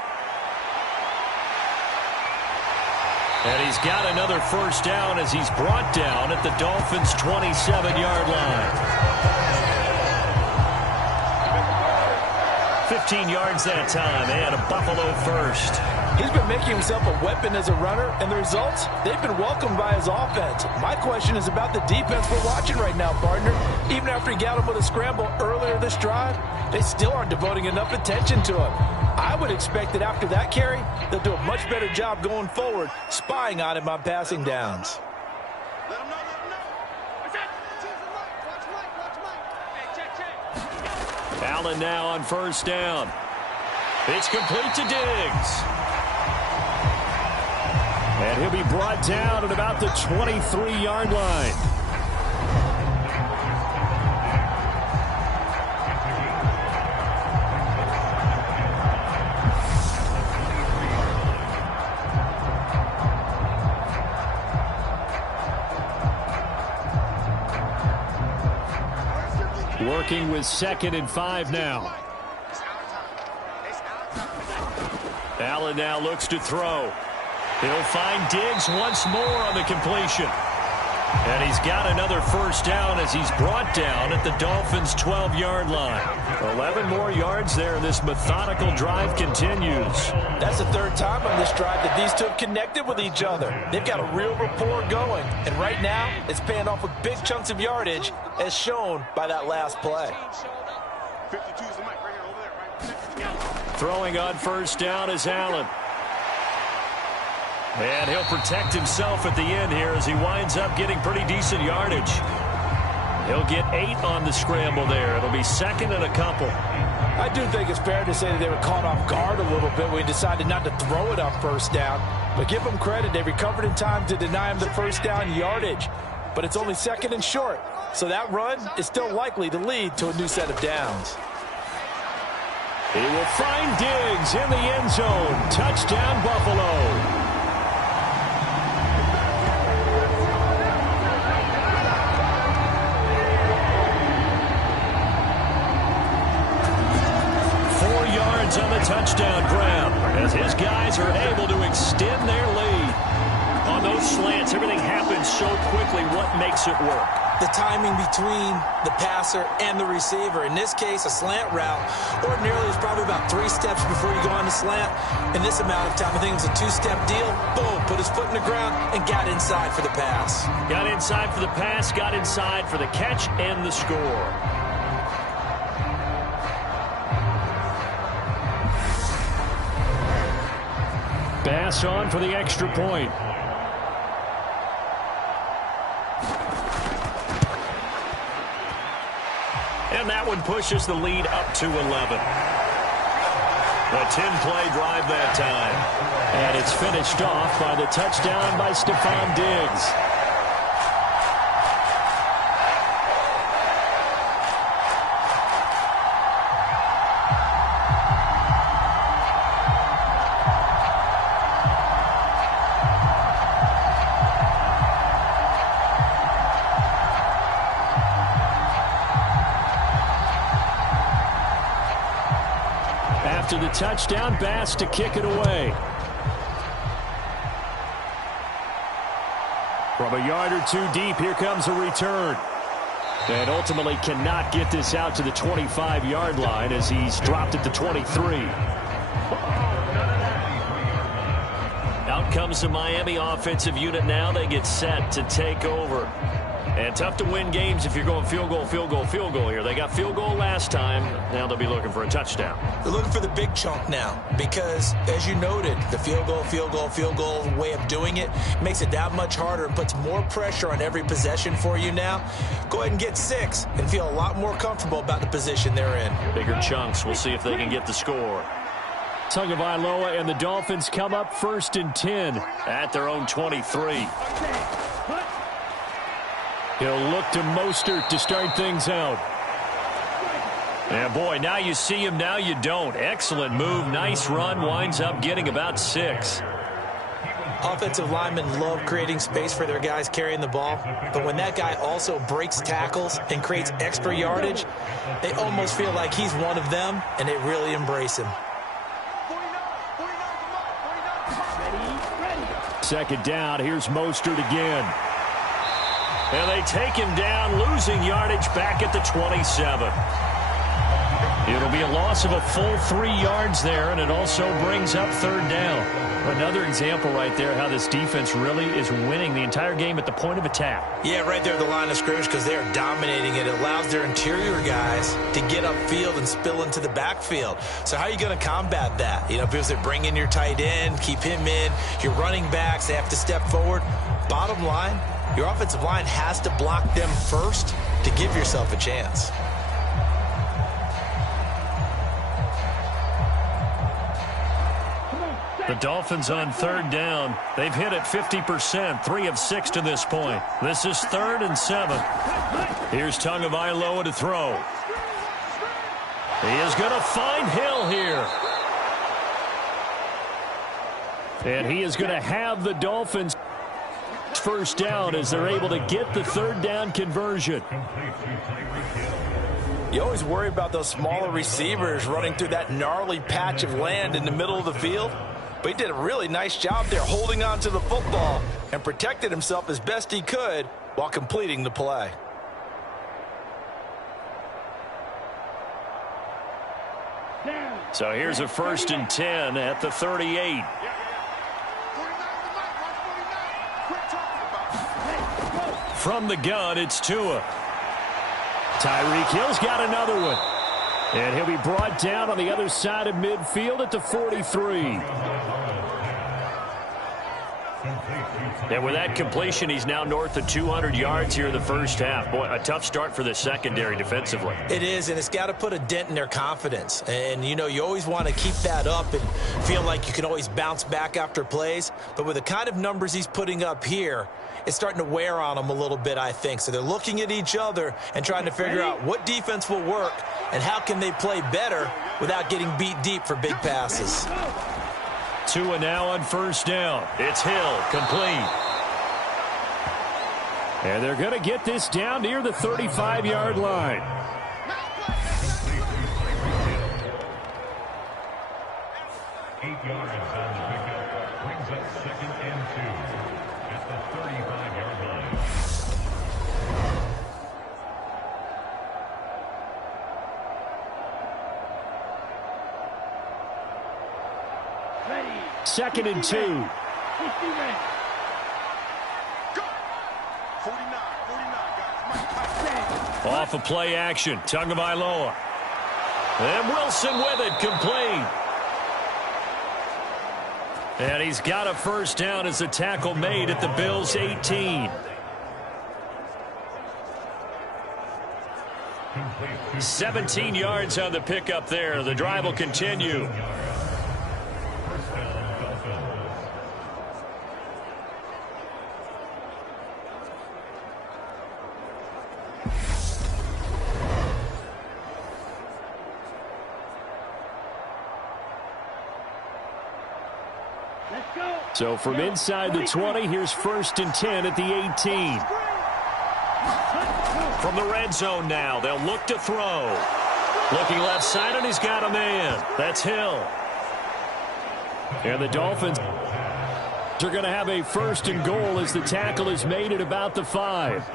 And he's got another first down as he's brought down at the Dolphins' 27-yard line. 15 yards that time, and a Buffalo first. He's been making himself a weapon as a runner, and the results, they've been welcomed by his offense. My question is about the defense we're watching right now, partner. Even after he got him with a scramble earlier this drive, they still aren't devoting enough attention to him. I would expect that after that carry, they'll do a much better job going forward, spying on him on passing downs. Allen now on first down. It's complete to Diggs. And he'll be brought down at about the 23-yard line. Working with 2nd and 5 now. Allen now looks to throw. He'll find Diggs once more on the completion. And he's got another first down as he's brought down at the Dolphins' 12-yard line. 11 more yards there, and this methodical drive continues. That's the 3rd time on this drive that these two have connected with each other. They've got a real rapport going, and right now it's paying off with big chunks of yardage, as shown by that last play. Throwing on first down is Allen. And he'll protect himself at the end here as he winds up getting pretty decent yardage. He'll get 8 on the scramble there. It'll be 2nd and a couple. I do think it's fair to say that they were caught off guard a little bit when he decided not to throw it on first down. But give them credit. They recovered in time to deny him the first down yardage. But it's only 2nd and short. So that run is still likely to lead to a new set of downs. He will find Diggs in the end zone. Touchdown, Buffalo. On the touchdown grab as his guys are able to extend their lead. On those slants, everything happens so quickly. What makes it work? The timing between the passer and the receiver. In this case, a slant route ordinarily is probably about 3 steps before you go on the slant. In this amount of time, I think it was a 2-step deal. Boom, put his foot in the ground and got inside for the pass. Got inside for the pass, got inside for the catch and the score. Pass on for the extra point. And that one pushes the lead up to 11. A 10-play drive that time. And it's finished off by the touchdown by Stephon Diggs. After the touchdown, Bass to kick it away. From a yard or 2 deep, here comes a return. And ultimately cannot get this out to the 25-yard line as he's dropped at the 23. Out comes the Miami offensive unit now. They get set to take over. And tough to win games if you're going field goal, field goal, field goal here. They got field goal last time. Now they'll be looking for a touchdown. They're looking for the big chunk now because, as you noted, the field goal way of doing it makes it that much harder and puts more pressure on every possession for you now. Go ahead and get 6 and feel a lot more comfortable about the position they're in. Bigger chunks. We'll see if they can get the score. Tagovailoa and the Dolphins come up 1st and 10 at their own 23. He'll look to Mostert to start things out. And boy, now you see him, now you don't. Excellent move, nice run, winds up getting about 6. Offensive linemen love creating space for their guys carrying the ball, but when that guy also breaks tackles and creates extra yardage, they almost feel like he's one of them, and they really embrace him. 2nd down, here's Mostert again. And they take him down, losing yardage back at the 27. It'll be a loss of a full 3 yards there, and it also brings up 3rd down. Another example right there how this defense really is winning the entire game at the point of attack. Yeah, right there at the line of scrimmage because they are dominating it. It allows their interior guys to get upfield and spill into the backfield. So how are you going to combat that? You know, because they bring in your tight end, keep him in. Your running backs, they have to step forward. Bottom line, your offensive line has to block them first to give yourself a chance. The Dolphins on 3rd down. They've hit it 50%, 3 of 6 to this point. This is 3rd and 7. Here's Tagovailoa to throw. He is going to find Hill here. And he is going to have the Dolphins 1st down as they're able to get the 3rd down conversion. You always worry about those smaller receivers running through that gnarly patch of land in the middle of the field. But he did a really nice job there holding on to the football and protected himself as best he could while completing the play. So here's a 1st and 10 at the 38. From the gun, it's Tua. Tyreek Hill's got another one. And he'll be brought down on the other side of midfield at the 43. And with that completion, he's now north of 200 yards here in the 1st half. Boy, a tough start for the secondary defensively. It is, and it's got to put a dent in their confidence. And, you know, you always want to keep that up and feel like you can always bounce back after plays. But with the kind of numbers he's putting up here, it's starting to wear on them a little bit, I think. So they're looking at each other and trying to figure out what defense will work and how can they play better without getting beat deep for big passes. Tua now on 1st down. It's Hill, complete. And they're going to get this down near the 35-yard line. Eight yards on the pickup. Brings up 2nd and 2 at the 35-yard line. 2nd and 2. Off of play action, Tagovailoa. And Wilson with it, complete. And he's got a 1st down as a tackle made at the Bills' 18. 17 yards on the pickup there. The drive will continue. So from inside the 20, here's 1st and 10 at the 18. From the red zone now, they'll look to throw. Looking left side, and he's got a man. That's Hill. And the Dolphins are going to have a 1st and goal as the tackle is made at about the 5.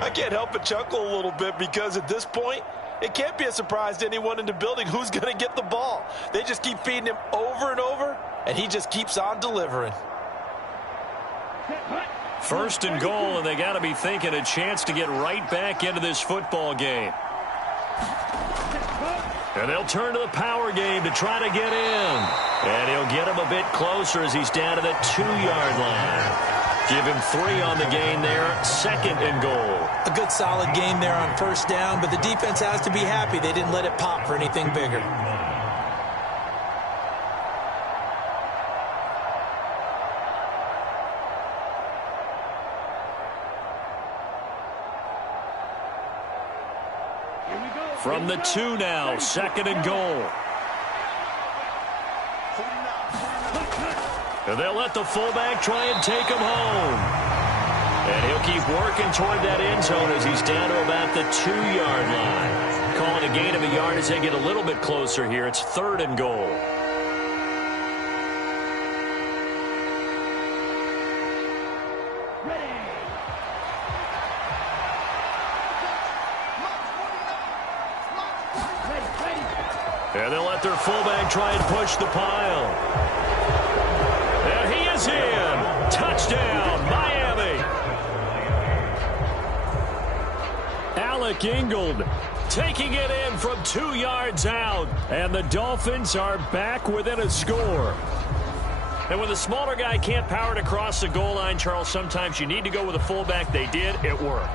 I can't help but chuckle a little bit because at this point, it can't be a surprise to anyone in the building who's going to get the ball. They just keep feeding him over and over, and he just keeps on delivering. 1st and goal, and they got to be thinking a chance to get right back into this football game. And they'll turn to the power game to try to get in. And he'll get him a bit closer as he's down to the 2-yard line. Give him 3 on the gain there, 2nd and goal. A good solid game there on 1st down, but the defense has to be happy they didn't let it pop for anything bigger. From the 2 now, 2nd and goal. And they'll let the fullback try and take him home. And he'll keep working toward that end zone as he's down to about the 2-yard line. Calling a gain of a yard as they get a little bit closer here. It's 3rd and goal. And they'll let their fullback try and push the pile. And he is in. Touchdown, Miami. Alec Ingold taking it in from 2 yards out. And the Dolphins are back within a score. And when the smaller guy can't power it across the goal line, Charles, sometimes you need to go with a fullback. They did. It worked.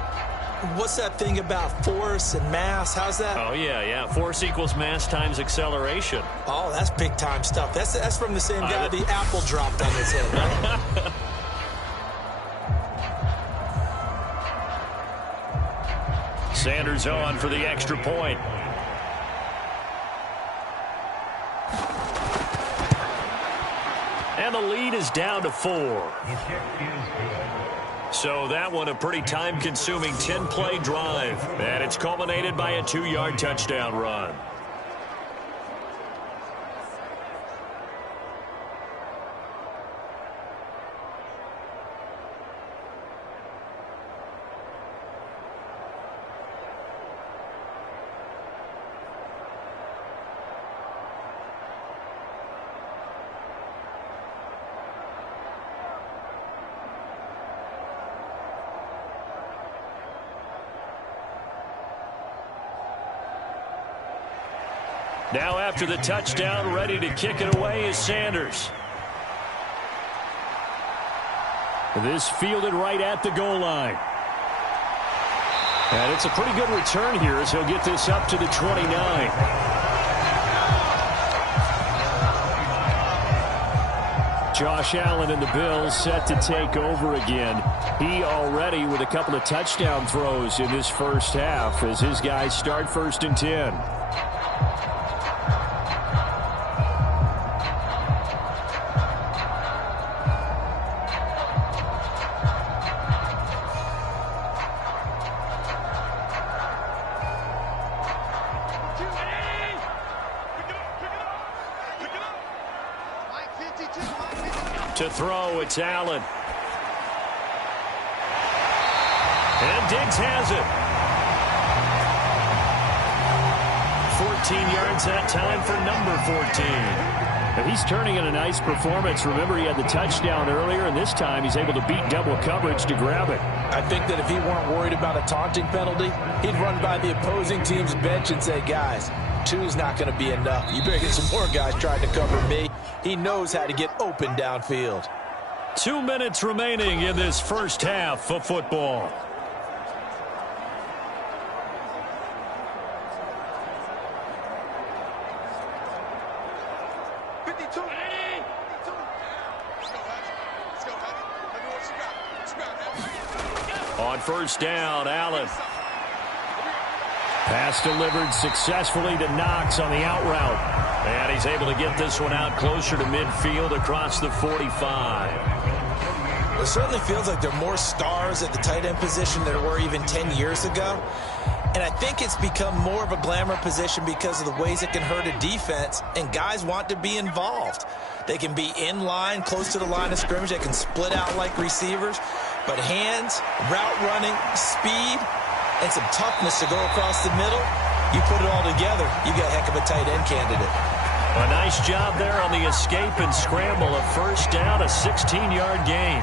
What's that thing about force and mass? How's that? Oh, yeah. Force equals mass times acceleration. Oh, that's big-time stuff. That's from the same guy the apple dropped on his head, right? Sanders on for the extra point. And the lead is down to 4. The kick is good. So that one a pretty time-consuming 10-play drive. And it's culminated by a 2-yard touchdown run. Now after the touchdown, ready to kick it away is Sanders. This fielded right at the goal line. And it's a pretty good return here as he'll get this up to the 29. Josh Allen and the Bills set to take over again. He already with a couple of touchdown throws in this first half as his guys start 1st and 10. To throw, it's Allen. And Diggs has it. 14 yards that time for number 14. And he's turning in a nice performance. Remember, he had the touchdown earlier, and this time he's able to beat double coverage to grab it. I think that if he weren't worried about a taunting penalty, he'd run by the opposing team's bench and say, guys, 2 is not going to be enough. You better get some more guys trying to cover me. He knows how to get open downfield. 2 minutes remaining in this first half of football. On 1st down, Allen. Pass delivered successfully to Knox on the out route. And he's able to get this one out closer to midfield across the 45. It certainly feels like there are more stars at the tight end position than there were even 10 years ago. And I think it's become more of a glamour position because of the ways it can hurt a defense, and guys want to be involved. They can be in line, close to the line of scrimmage. They can split out like receivers. But hands, route running, speed, and some toughness to go across the middle, you put it all together, you got a heck of a tight end candidate. A nice job there on the escape and scramble. A 1st down, a 16-yard gain.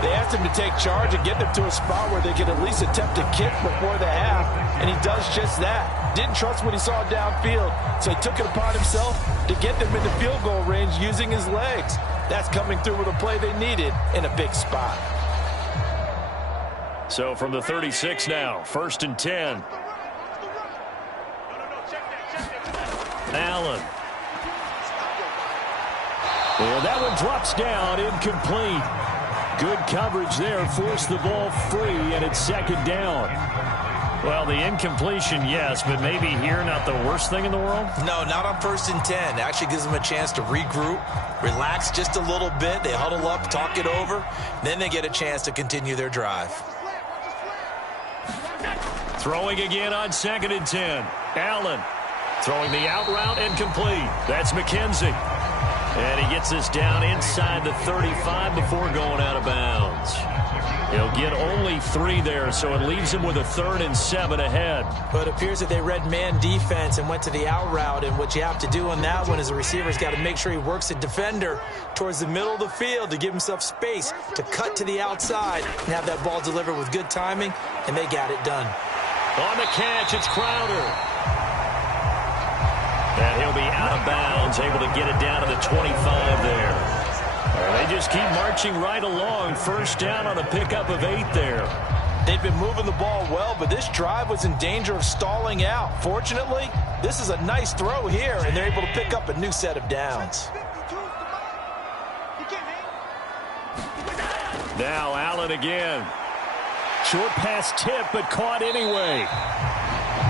They asked him to take charge and get them to a spot where they could at least attempt a kick before the half, and he does just that. Didn't trust what he saw downfield, so he took it upon himself to get them into field goal range using his legs. That's coming through with a play they needed in a big spot. So from the 36 now, 1st and 10. Allen. And that one drops down, incomplete. Good coverage there, forced the ball free, and it's 2nd down. Well, the incompletion, yes, but maybe here not the worst thing in the world? No, not on 1st and 10. Actually gives them a chance to regroup, relax just a little bit. They huddle up, talk it over. Then they get a chance to continue their drive. Throwing again on 2nd and 10. Allen throwing the out route and complete. That's McKenzie. And he gets this down inside the 35 before going out of bounds. He'll get only 3 there, so it leaves him with a 3rd and 7 ahead. But it appears that they read man defense and went to the out route, and what you have to do on that one is the receiver's got to make sure he works the defender towards the middle of the field to give himself space to cut to the outside and have that ball delivered with good timing, and they got it done. On the catch, it's Crowder. And he'll be out of bounds, able to get it down to the 25 there. They just keep marching right along. 1st down on a pickup of 8 there. They've been moving the ball well, but this drive was in danger of stalling out. Fortunately, this is a nice throw here, and they're able to pick up a new set of downs. Now Allen again. Short pass tip, but caught anyway.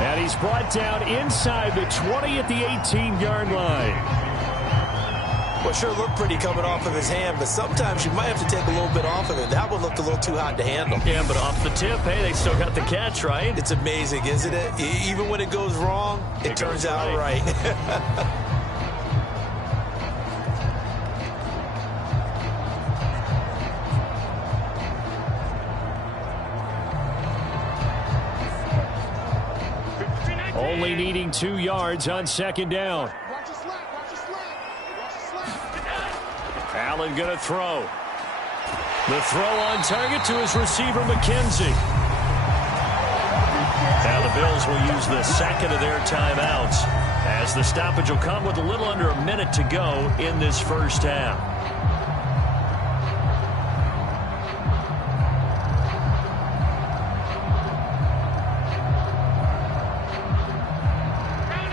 And he's brought down inside the 20 at the 18-yard line. Well, sure looked pretty coming off of his hand, but sometimes you might have to take a little bit off of it. That one looked a little too hot to handle. Yeah, but off the tip, hey, they still got the catch, right? It's amazing, isn't it? Even when it goes wrong, it turns out right. Only needing 2 yards on 2nd down. Allen going to throw. The throw on target to his receiver, McKenzie. Now the Bills will use the 2nd of their timeouts as the stoppage will come with a little under a minute to go in this 1st half.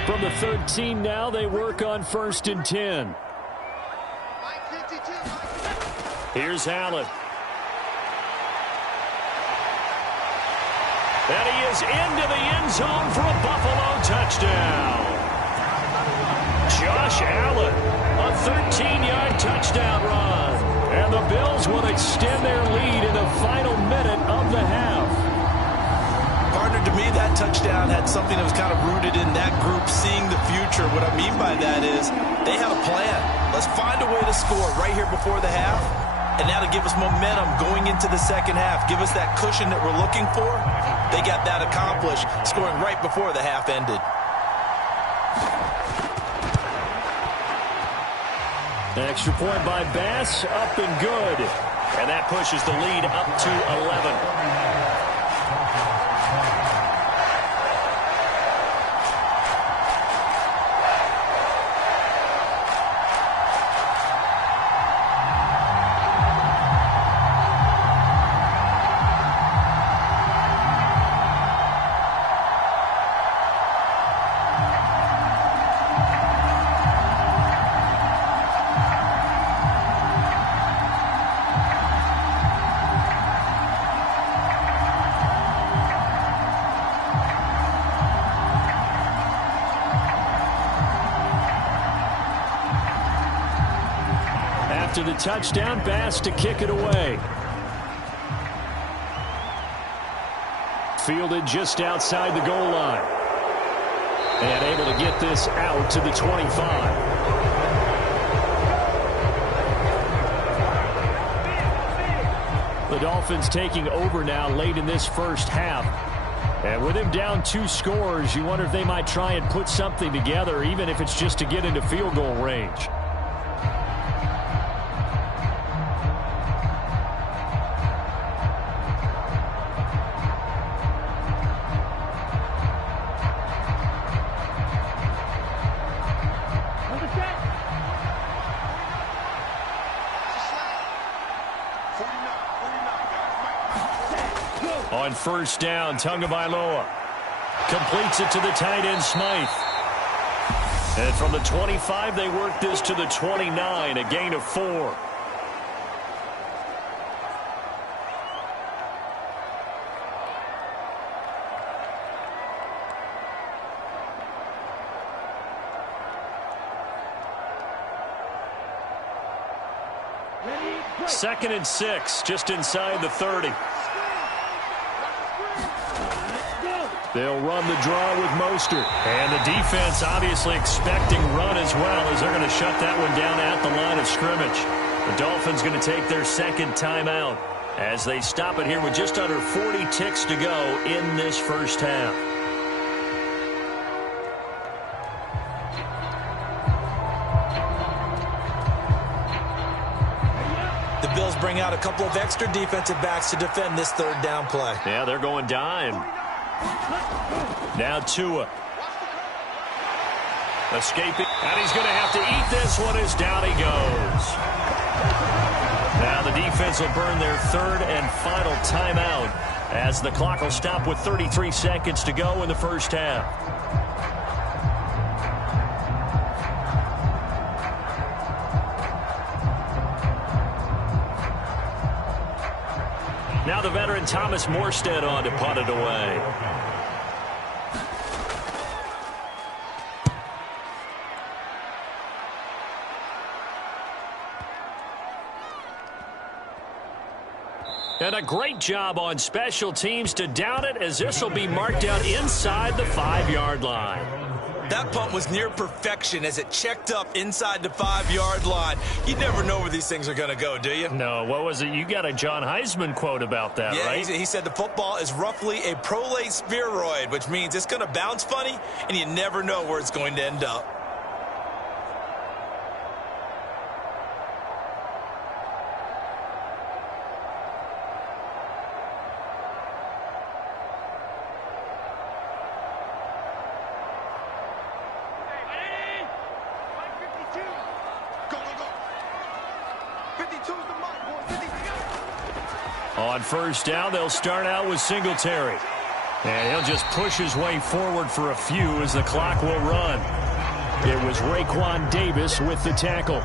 From the 13 now, they work on 1st and 10. Here's Allen. And he is into the end zone for a Buffalo touchdown. Josh Allen, a 13-yard touchdown run. And the Bills will extend their lead in the final minute of the half. Partner, to me, that touchdown had something that was kind of rooted in that group seeing the future. What I mean by that is they had a plan. Let's find a way to score right here before the half. And now to give us momentum going into the 2nd half, give us that cushion that we're looking for. They got that accomplished, scoring right before the half ended. An extra point by Bass, up and good. And that pushes the lead up to 11. To the touchdown, Bass to kick it away. Fielded just outside the goal line. And able to get this out to the 25. The Dolphins taking over now late in this 1st half. And with him down 2 scores, you wonder if they might try and put something together, even if it's just to get into field goal range. On 1st down, Tagovailoa completes it to the tight end, Smythe. And from the 25, they work this to the 29, a gain of 4. 2nd and 6, just inside the 30. They'll run the draw with Mostert. And the defense obviously expecting run as well, as they're going to shut that one down at the line of scrimmage. The Dolphins going to take their 2nd timeout as they stop it here with just under 40 ticks to go in this first half. The Bills bring out a couple of extra defensive backs to defend this 3rd down play. Yeah, they're going dime. Now Tua. Escaping. And he's going to have to eat this one as down he goes. Now the defense will burn their 3rd and final timeout as the clock will stop with 33 seconds to go in the first half. Now the veteran Thomas Morstead on to punt it away. And a great job on special teams to down it, as this will be marked down inside the 5-yard line. That punt was near perfection as it checked up inside the 5-yard line. You never know where these things are going to go, do you? No, what was it? You got a John Heisman quote about that, yeah, right? He said the football is roughly a prolate spheroid, which means it's going to bounce funny, and you never know where it's going to end up. On first down, they'll start out with Singletary. And he'll just push his way forward for a few as the clock will run. It was Raekwon Davis with the tackle.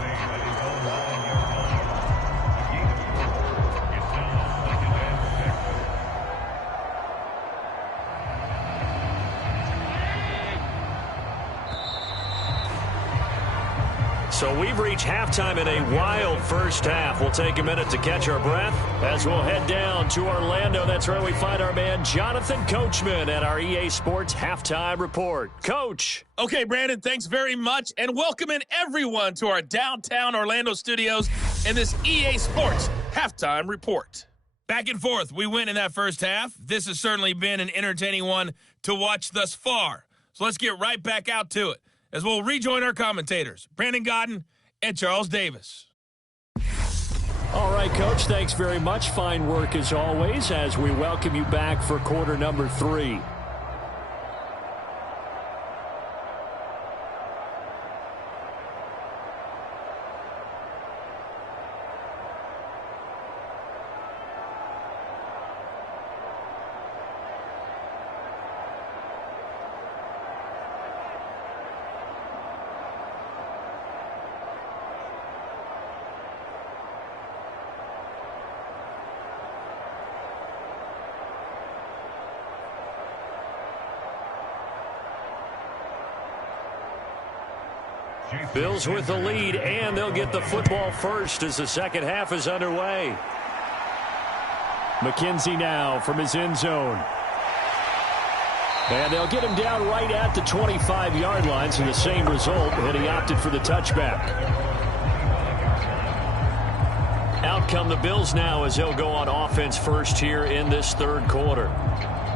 So we've reached halftime in a wild first half. We'll take a minute to catch our breath as we'll head down to Orlando. That's where we find our man Jonathan Coachman at our EA Sports Halftime Report. Coach. Okay, Brandon, thanks very much, and welcoming everyone to our downtown Orlando studios in this EA Sports Halftime Report. Back and forth, we win in that first half. This has certainly been an entertaining one to watch thus far. So let's get right back out to it, as we'll rejoin our commentators, Brandon Godden and Charles Davis. All right, Coach, thanks very much. Fine work as always as we welcome you back for quarter number 3. Bills with the lead, and they'll get the football first as the second half is underway. McKenzie now from his end zone. And they'll get him down right at the 25-yard line, so the same result, and he opted for the touchback. Out come the Bills now as they'll go on offense first here in this third quarter.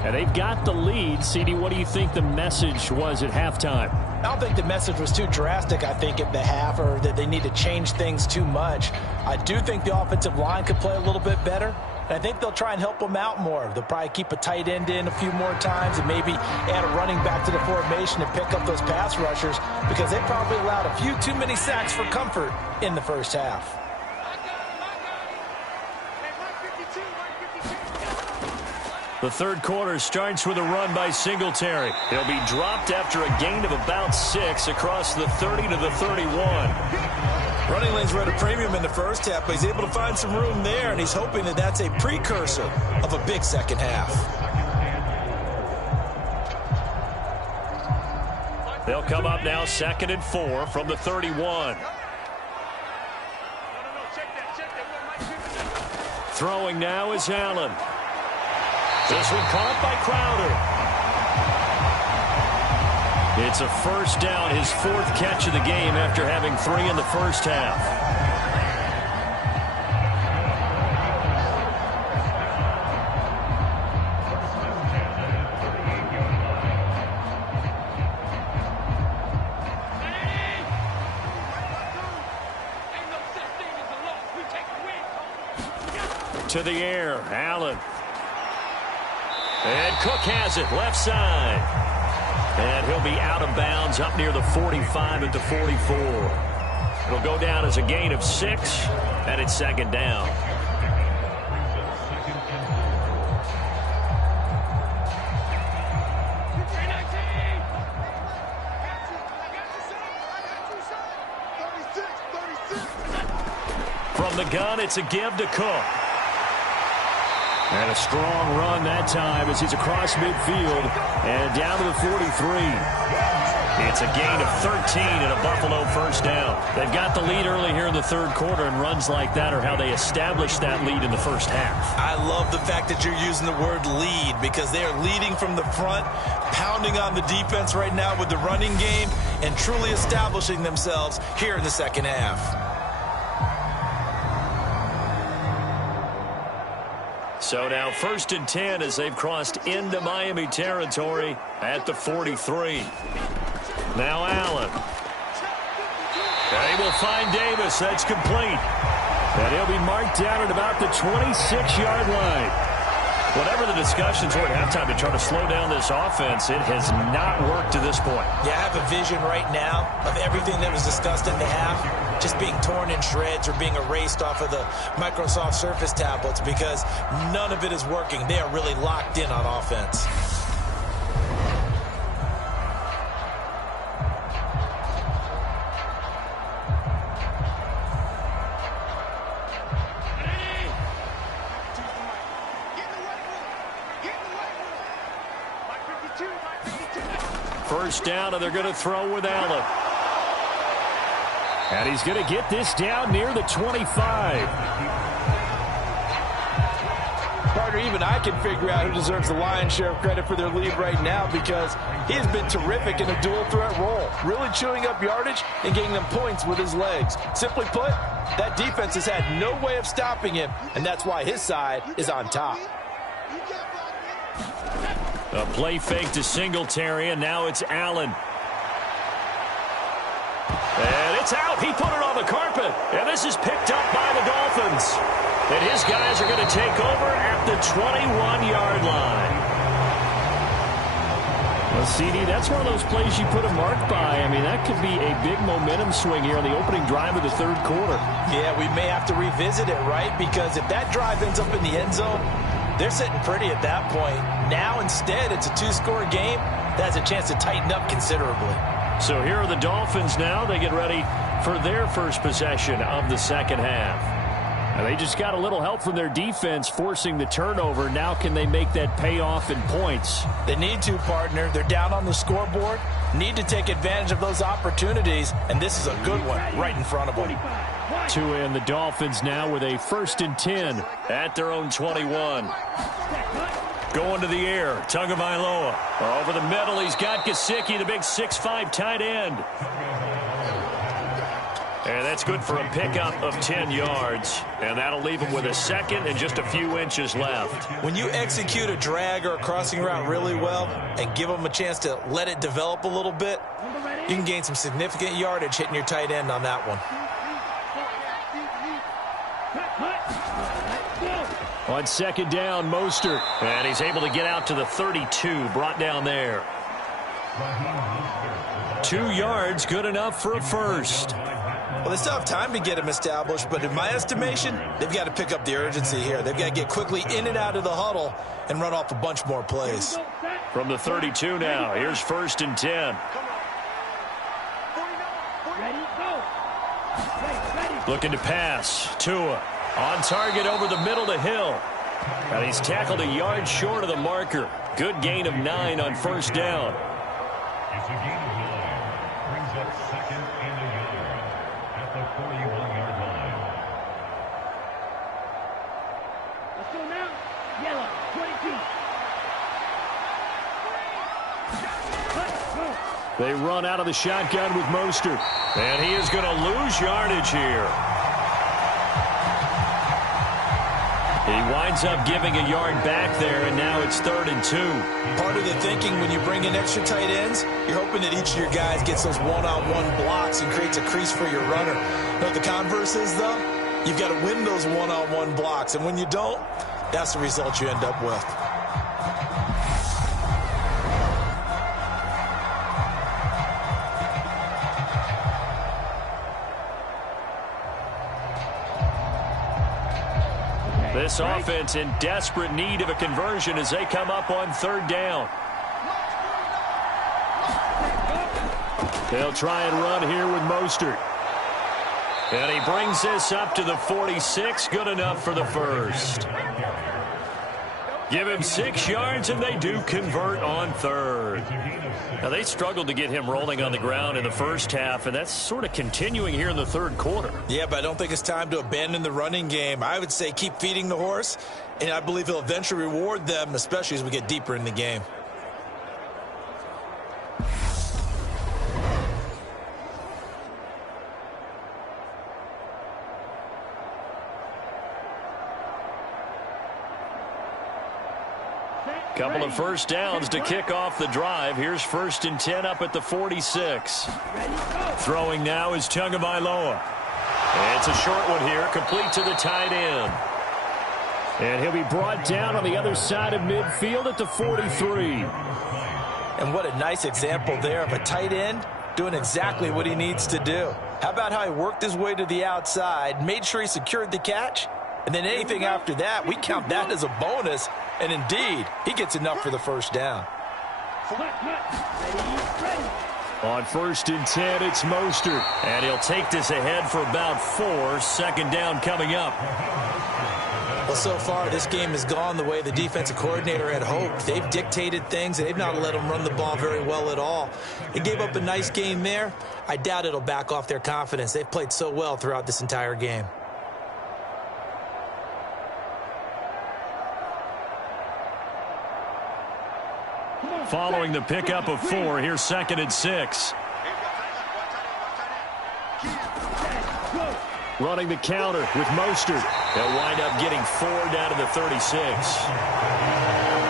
And they've got the lead. CD, what do you think the message was at halftime? I don't think the message was too drastic, I think, at the half, or that they need to change things too much. I do think the offensive line could play a little bit better. And I think they'll try and help them out more. They'll probably keep a tight end in a few more times and maybe add a running back to the formation and pick up those pass rushers, because they probably allowed a few too many sacks for comfort in the first half. The third quarter starts with a run by Singletary. He'll be dropped after a gain of about 6 across the 30 to the 31. Running lanes were at a premium in the first half, but he's able to find some room there, and he's hoping that that's a precursor of a big second half. They'll come up now 2nd and 4 from the 31. Throwing now is Allen. This one caught by Crowder. It's a first down, his fourth catch of the game after having 3 in the first half. To the air, Allen. And Cook has it, left side. And he'll be out of bounds up near the 45 at the 44. It'll go down as a gain of 6, and it's second down. From the gun, it's a give to Cook. And a strong run that time as he's across midfield and down to the 43. It's a gain of 13 and a Buffalo first down. They've got the lead early here in the third quarter, and runs like that are how they establish that lead in the first half. I love the fact that you're using the word lead because they are leading from the front, pounding on the defense right now with the running game, and truly establishing themselves here in the second half. So now 1st and 10 as they've crossed into Miami territory at the 43. Now Allen. They will find Davis. That's complete. And he'll be marked down at about the 26-yard line. Whatever the discussions were at halftime to try to slow down this offense, it has not worked to this point. Yeah, I have a vision right now of everything that was discussed in the half just being torn in shreds or being erased off of the Microsoft Surface tablets because none of it is working. They are really locked in on offense. First down, and they're going to throw with Allen. And he's going to get this down near the 25. Partner, even I can figure out who deserves the lion's share of credit for their lead right now because he has been terrific in a dual threat role, really chewing up yardage and getting them points with his legs. Simply put, that defense has had no way of stopping him, and that's why his side is on top. A play fake to Singletary, and now it's Allen. And it's out. He put it on the carpet. And this is picked up by the Dolphins. And his guys are going to take over at the 21-yard line. Well, CD, that's one of those plays you put a mark by. I mean, that could be a big momentum swing here on the opening drive of the third quarter. Yeah, we may have to revisit it, right? Because if that drive ends up in the end zone, they're sitting pretty at that point. Now, instead, it's a 2-score game. That's a chance to tighten up considerably. So here are the Dolphins now. They get ready for their first possession of the second half. And they just got a little help from their defense forcing the turnover. Now can they make that pay off in points? They need to, partner. They're down on the scoreboard. Need to take advantage of those opportunities. And this is a good one right in front of them. Tua and the Dolphins now with a 1st and 10 at their own 21. Going to the air, Tagovailoa. Over the middle, he's got Gesicki, the big 6'5" tight end. And that's good for a pickup of 10 yards. And that'll leave him with a second and just a few inches left. When you execute a drag or a crossing route really well and give them a chance to let it develop a little bit, you can gain some significant yardage hitting your tight end on that one. On second down, Mostert. And he's able to get out to the 32, brought down there. 2 yards, good enough for a first. Well, they still have time to get him established, but in my estimation, they've got to pick up the urgency here. They've got to get quickly in and out of the huddle and run off a bunch more plays. From the 32 now, here's 1st and 10. Looking to pass. Tua on target over the middle to Hill. And he's tackled a yard short of the marker. Good gain of 9 on first down. It's a gain of 9. Brings up 2nd and a yard at the 41-yard Let's go now. Yellow, 22. They run out of the shotgun with Mostert. And he is going to lose yardage here. He winds up giving a yard back there, and now it's 3rd and 2. Part of the thinking when you bring in extra tight ends, you're hoping that each of your guys gets those one-on-one blocks and creates a crease for your runner. You know what the converse is, though? You've got to win those one-on-one blocks, and when you don't, that's the result you end up with. This offense in desperate need of a conversion as they come up on 3rd down. They'll try and run here with Mostert. And he brings this up to the 46. Good enough for the first. Give him 6 yards, and they do convert on 3rd. Now, they struggled to get him rolling on the ground in the first half, and that's sort of continuing here in the 3rd quarter. Yeah, but I don't think it's time to abandon the running game. I would say keep feeding the horse, and I believe he'll eventually reward them, especially as we get deeper in the game. Couple of first downs to kick off the drive. Here's 1st and 10 up at the 46. Throwing now is Tagovailoa. It's a short one here, complete to the tight end. And he'll be brought down on the other side of midfield at the 43. And what a nice example there of a tight end doing exactly what he needs to do. How about how he worked his way to the outside, made sure he secured the catch, and then anything after that, we count that as a bonus. And indeed, he gets enough for the first down. On 1st and 10, it's Mostert. And he'll take this ahead for about 4. 2nd down coming up. Well, so far, this game has gone the way the defensive coordinator had hoped. They've dictated things, and they've not let them run the ball very well at all. They gave up a nice game there. I doubt it'll back off their confidence. They've played so well throughout this entire game. Following the pickup of 4, here's 2nd and 6. Running the counter with Mostert. They'll wind up getting 4 down to the 36.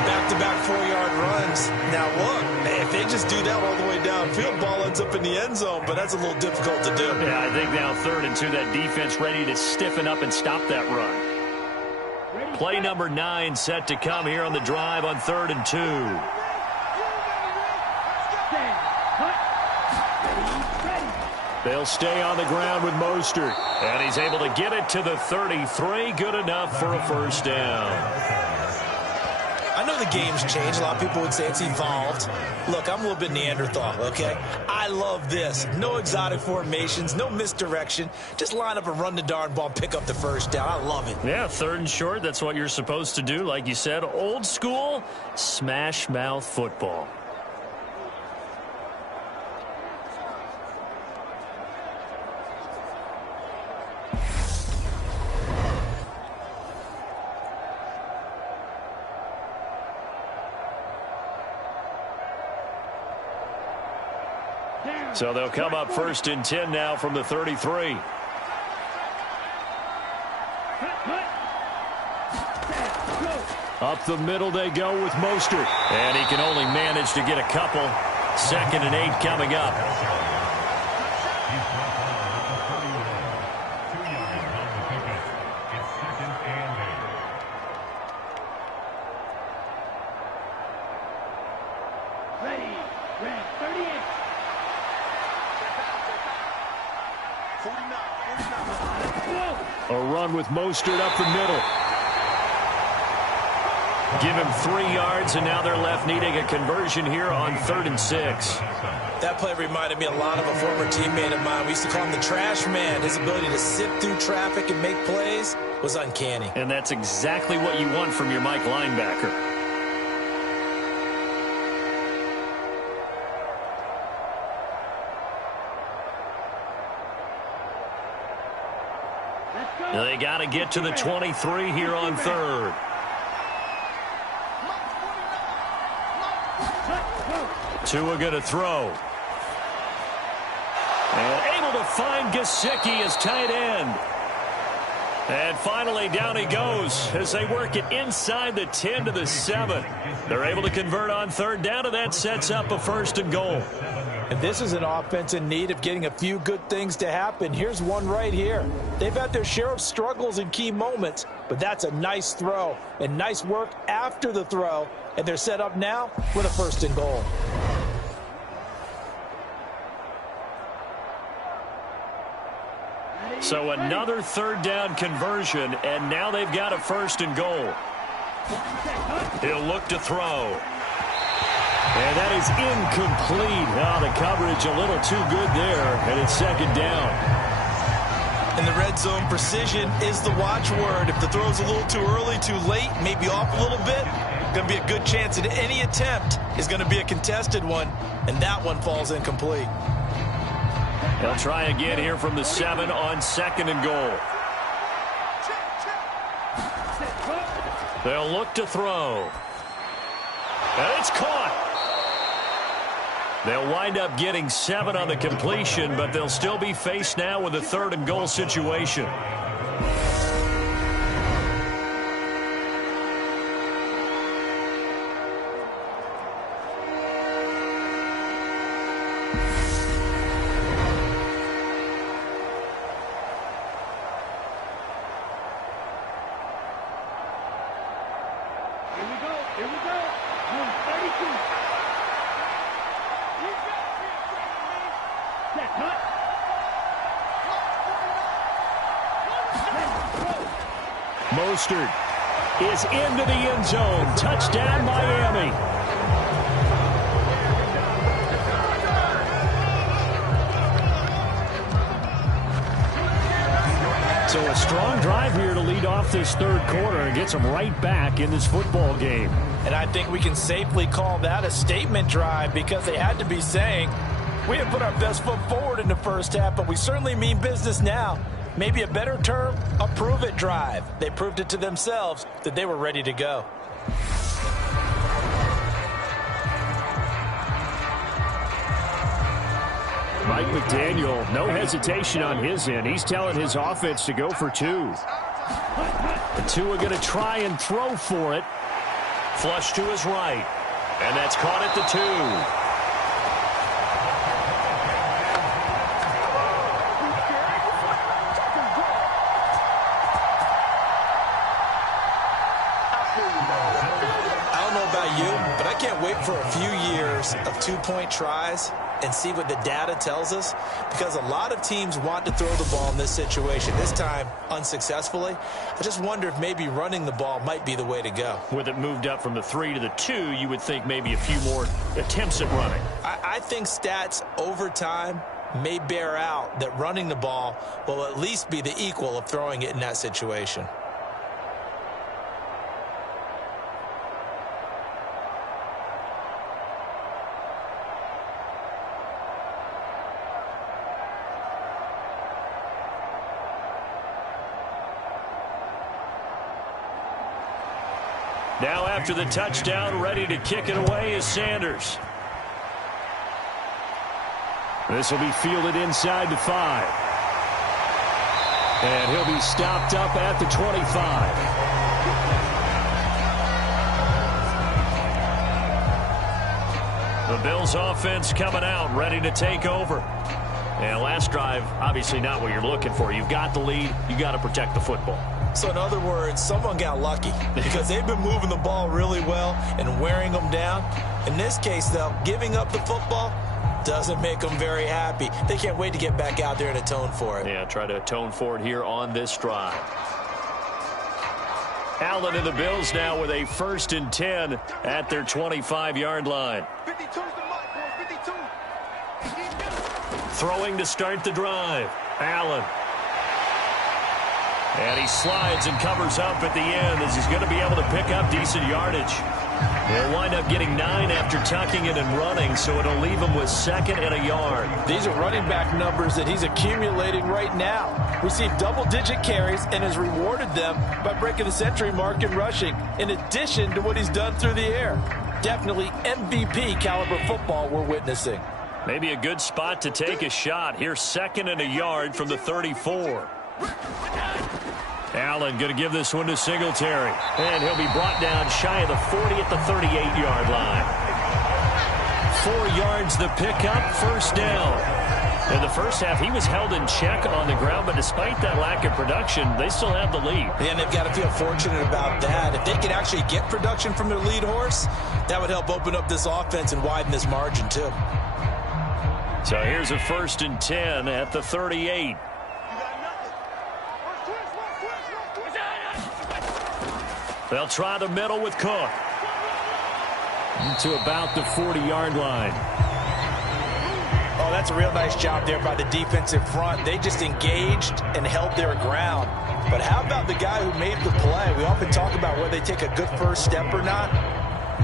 Back-to-back 4-yard runs. Now, look, if they just do that all the way downfield, ball ends up in the end zone, but that's a little difficult to do. Yeah, I think now 3rd and 2, that defense ready to stiffen up and stop that run. Play number 9 set to come here on the drive on 3rd and 2. They'll stay on the ground with Mostert. And he's able to get it to the 33. Good enough for a first down. I know the game's changed. A lot of people would say it's evolved. Look, I'm a little bit Neanderthal, okay? I love this. No exotic formations, no misdirection. Just line up and run the darn ball, pick up the first down. I love it. Yeah, 3rd and short. That's what you're supposed to do. Like you said, old school, smash mouth football. So they'll come up 1st and 10 now from the 33. Up the middle they go with Mostert. And he can only manage to get a couple. 2nd and 8 coming up. A run with Mostert up the middle. Give him 3 yards, and now they're left needing a conversion here on 3rd and 6. That play reminded me a lot of a former teammate of mine. We used to call him the trash man. His ability to sift through traffic and make plays was uncanny. And that's exactly what you want from your Mike linebacker. They got to get to the 23 here on third. Tua going to throw. And able to find Gesicki as tight end. And finally, down he goes as they work it inside the 10 to the 7. They're able to convert on third down, and that sets up a 1st and goal. And this is an offense in need of getting a few good things to happen. Here's one right here. They've had their share of struggles in key moments, but that's a nice throw and nice work after the throw. And they're set up now with a 1st and goal. So another third down conversion, and now they've got a 1st and goal. He'll look to throw. And that is incomplete. Oh, the coverage a little too good there, and it's 2nd down. In the red zone, precision is the watchword. If the throw's a little too early, too late, maybe off a little bit, going to be a good chance that any attempt is going to be a contested one, and that one falls incomplete. They'll try again here from the 7 on 2nd and goal. They'll look to throw. And it's caught. They'll wind up getting 7 on the completion, but they'll still be faced now with a 3rd and goal situation. Here we go. Number 32. Set, cut. Mostert is into the end zone. Touchdown, Miami. So a strong drive here to lead off this 3rd quarter and gets them right back in this football game. And I think we can safely call that a statement drive because they had to be saying, we didn't put our best foot forward in the first half, but we certainly mean business now. Maybe a better term, a prove-it drive. They proved it to themselves that they were ready to go. Mike McDaniel, no hesitation on his end. He's telling his offense to go for 2. And Tua going to try and throw for it. Flush to his right. And that's caught at the 2. I don't know about you, but I can't wait for a few years of 2-point tries and see what the data tells us, because a lot of teams want to throw the ball in this situation, this time unsuccessfully. I just wonder if maybe running the ball might be the way to go. With it moved up from the 3 to the 2, you would think maybe a few more attempts at running. I think stats over time may bear out that running the ball will at least be the equal of throwing it in that situation. Now after the touchdown, ready to kick it away is Sanders. This will be fielded inside the 5. And he'll be stopped up at the 25. The Bills offense coming out, ready to take over. And last drive, obviously not what you're looking for. You've got the lead. You've got to protect the football. So in other words, someone got lucky because they've been moving the ball really well and wearing them down. In this case, though, giving up the football doesn't make them very happy. They can't wait to get back out there and atone for it. Yeah, try to atone for it here on this drive. Allen and the Bills now with a 1st and 10 at their 25-yard line. 52's the mark, boys. 52. Throwing to start the drive. Allen. And he slides and covers up at the end as he's going to be able to pick up decent yardage. He'll wind up getting 9 after tucking it and running, so it'll leave him with 2nd and a yard. These are running back numbers that he's accumulating right now. Received double-digit carries and has rewarded them by breaking the century mark in rushing, in addition to what he's done through the air. Definitely MVP caliber football we're witnessing. Maybe a good spot to take a shot. Here's 2nd and a yard from the 34. Allen going to give this one to Singletary. And he'll be brought down shy of the 40 at the 38-yard line. 4 yards the pickup, 1st down. In the first half, he was held in check on the ground, but despite that lack of production, they still have the lead. And they've got to feel fortunate about that. If they could actually get production from their lead horse, that would help open up this offense and widen this margin, too. So here's a 1st and 10 at the 38. They'll try the middle with Cook. To about the 40-yard line. Oh, that's a real nice job there by the defensive front. They just engaged and held their ground. But how about the guy who made the play? We often talk about whether they take a good first step or not.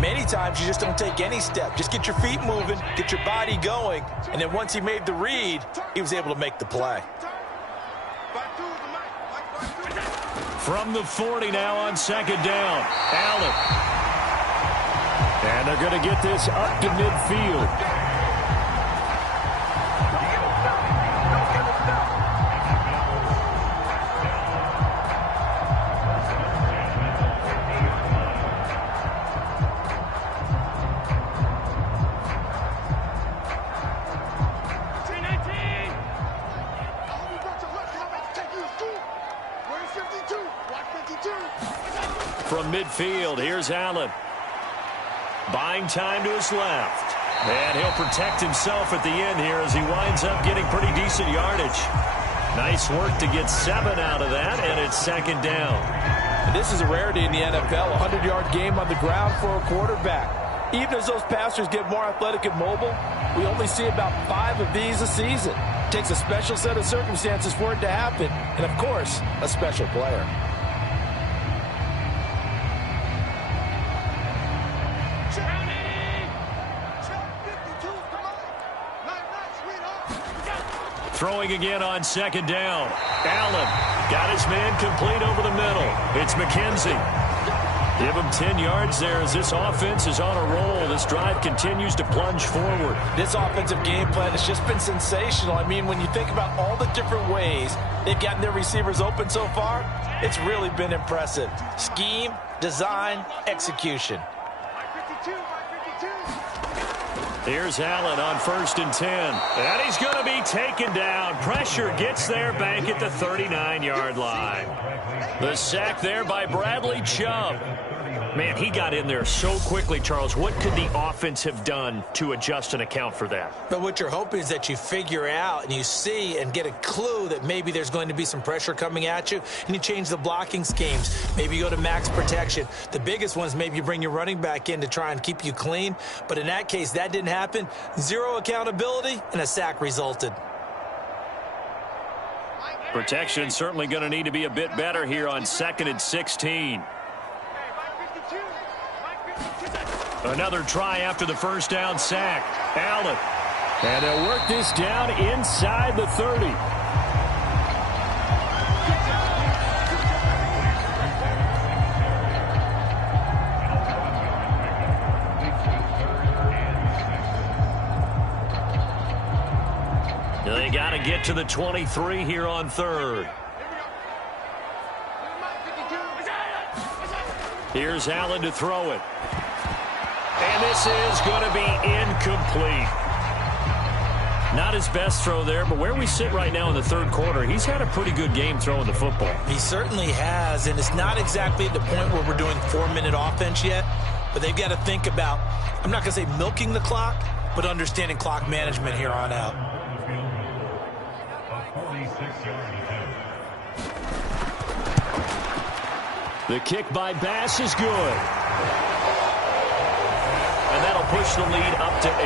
Many times you just don't take any step. Just get your feet moving, get your body going, and then once he made the read, he was able to make the play. From the 40 now on 2nd down. Allen. And they're going to get this up to midfield. From midfield, here's Allen. Buying time to his left. And he'll protect himself at the end here as he winds up getting pretty decent yardage. Nice work to get 7 out of that, and it's 2nd down. And this is a rarity in the NFL, a 100-yard game on the ground for a quarterback. Even as those passers get more athletic and mobile, we only see about 5 of these a season. It takes a special set of circumstances for it to happen, and of course, a special player. Throwing again on 2nd down. Allen got his man complete over the middle. It's McKenzie. Give him 10 yards there as this offense is on a roll. This drive continues to plunge forward. This offensive game plan has just been sensational. I mean, when you think about all the different ways they've gotten their receivers open so far, it's really been impressive. Scheme, design, execution. Here's Allen on 1st and 10. And he's going to be taken down. Pressure gets there back at the 39-yard line. The sack there by Bradley Chubb. Man, he got in there so quickly, Charles. What could the offense have done to adjust and account for that? But what you're hoping is that you figure out and you see and get a clue that maybe there's going to be some pressure coming at you, and you change the blocking schemes. Maybe you go to max protection. The biggest one is maybe you bring your running back in to try and keep you clean. But in that case, that didn't happen. 0 accountability, and a sack resulted. Protection certainly going to need to be a bit better here on 2nd and 16. Another try after the 1st down sack. Allen. And they'll work this down inside the 30. They got to get to the 23 here on 3rd. Here's Allen to throw it. And this is going to be incomplete. Not his best throw there, but where we sit right now in the 3rd quarter, he's had a pretty good game throwing the football. He certainly has, and it's not exactly at the point where we're doing 4-minute offense yet, but they've got to think about, I'm not going to say milking the clock, but understanding clock management here on out. The kick by Bass is good. And that'll push the lead up to 8.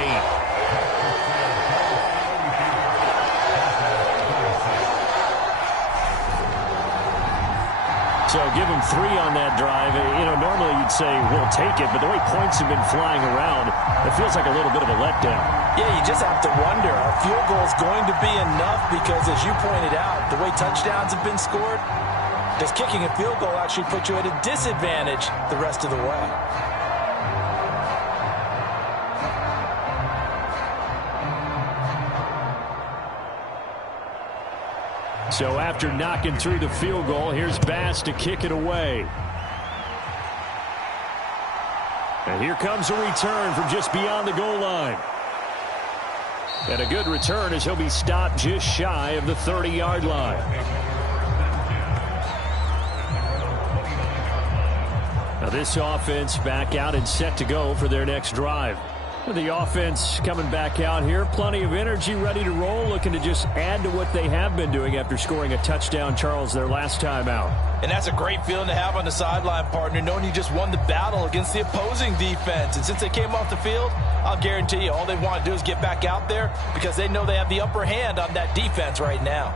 So give them 3 on that drive. You know, normally you'd say we'll take it, but the way points have been flying around, it feels like a little bit of a letdown. Yeah, you just have to wonder, are field goals going to be enough? Because as you pointed out, the way touchdowns have been scored, does kicking a field goal actually put you at a disadvantage the rest of the way? So after knocking through the field goal, here's Bass to kick it away. And here comes a return from just beyond the goal line. And a good return as he'll be stopped just shy of the 30-yard line. Now this offense back out and set to go for their next drive. The offense coming back out here, plenty of energy, ready to roll, looking to just add to what they have been doing after scoring a touchdown, Charles, their last time out. And that's a great feeling to have on the sideline, partner, knowing you just won the battle against the opposing defense. And since they came off the field, I'll guarantee you all they want to do is get back out there because they know they have the upper hand on that defense right now.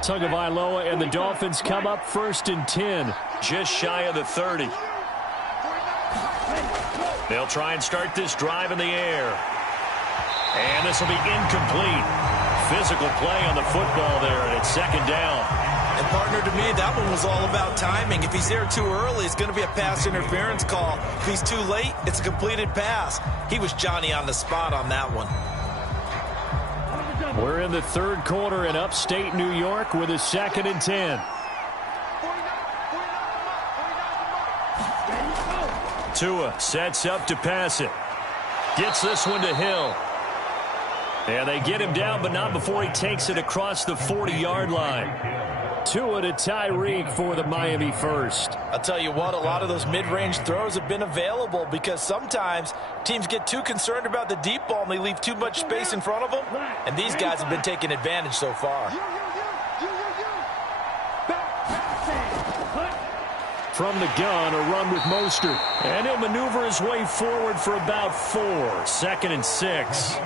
Tagovailoa and the Dolphins come up 1st and 10. Just shy of the 30. They'll try and start this drive in the air. And this will be incomplete. Physical play on the football there, and it's 2nd down. And partner, to me, that one was all about timing. If he's there too early, it's going to be a pass interference call. If he's too late, it's a completed pass. He was Johnny on the spot on that one. We're in the 3rd quarter in upstate New York with a 2nd and 10. Tua sets up to pass it. Gets this one to Hill. And they get him down, but not before he takes it across the 40-yard line. Tua to Tyreek for the Miami first. I'll tell you what, a lot of those mid-range throws have been available because sometimes teams get too concerned about the deep ball and they leave too much space in front of them. And these guys have been taking advantage so far. From the gun, a run with Mostert. And he'll maneuver his way forward for about 4. 2nd and 6.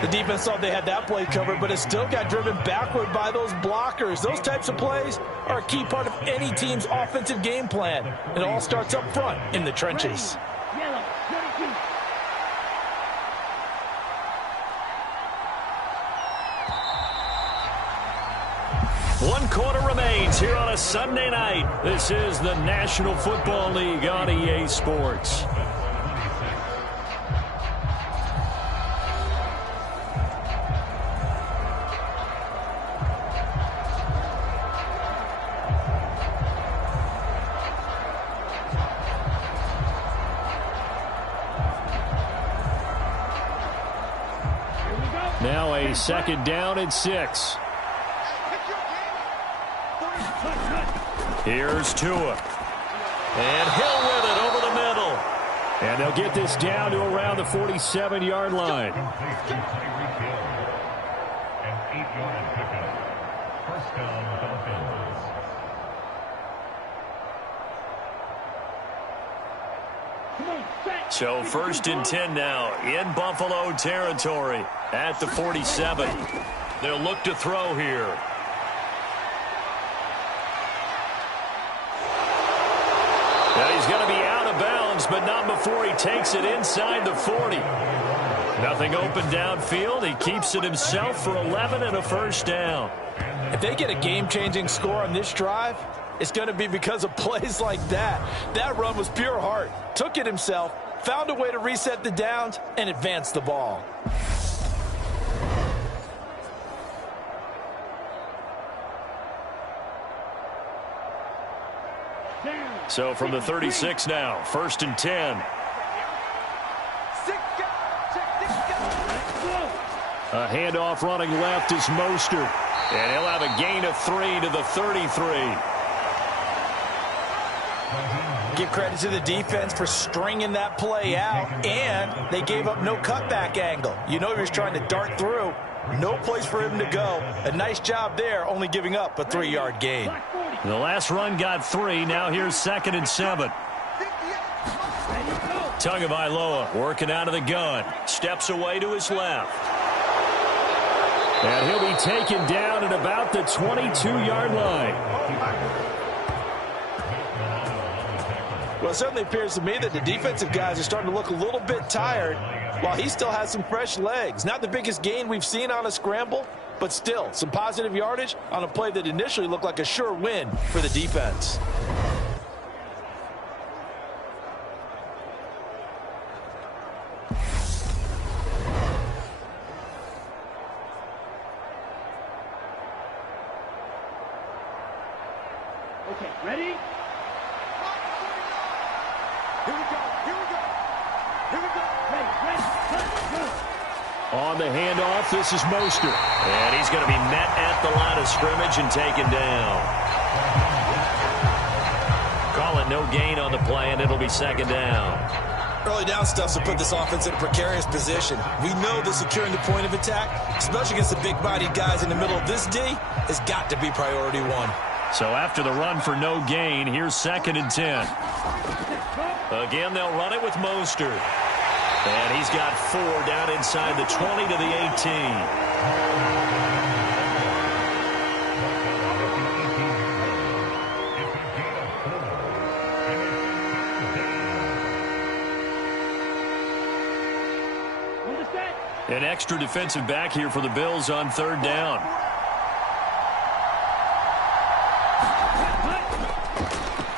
The defense thought they had that play covered, but it still got driven backward by those blockers. Those types of plays are a key part of any team's offensive game plan. It all starts up front in the trenches. One quarter remains here on a Sunday night. This is the National Football League on EA Sports. Now a 2nd down and 6. Here's Tua. And Hill with it over the middle. And they'll get this down to around the 47-yard line. An 8-yard pickup. First down, Dolphins. So 1st and 10 now in Buffalo territory at the 47. They'll look to throw here. Now he's going to be out of bounds, but not before he takes it inside the 40. Nothing open downfield. He keeps it himself for 11 and a 1st down. If they get a game-changing score on this drive, it's going to be because of plays like that. That run was pure heart. Took it himself, found a way to reset the downs, and advance the ball. So from the 36 now, 1st and 10. A handoff running left is Mostert. And he'll have a gain of 3 to the 33. Give credit to the defense for stringing that play out, and they gave up no cutback angle. You know he was trying to dart through. No place for him to go. A nice job there, only giving up a 3-yard gain. The last run got 3. Now here's 2nd and 7. Tagovailoa working out of the gun. Steps away to his left. And he'll be taken down at about the 22-yard line. Well, it certainly appears to me that the defensive guys are starting to look a little bit tired while he still has some fresh legs. Not the biggest gain we've seen on a scramble, but still some positive yardage on a play that initially looked like a sure win for the defense. Okay, ready? Here we go, here we go. Here we go. Ready, go. On the handoff, this is Mostert. And he's going to be met at the line of scrimmage and taken down. Call it no gain on the play, and it'll be second down. Early down stuff to put this offense in a precarious position. We know that securing the point of attack, especially against the big-bodied guys in the middle of this D, has got to be priority one. So after the run for no gain, here's 2nd and 10. Again, they'll run it with Mostert. And he's got 4 down inside the 20 to the 18. An extra defensive back here for the Bills on 3rd down.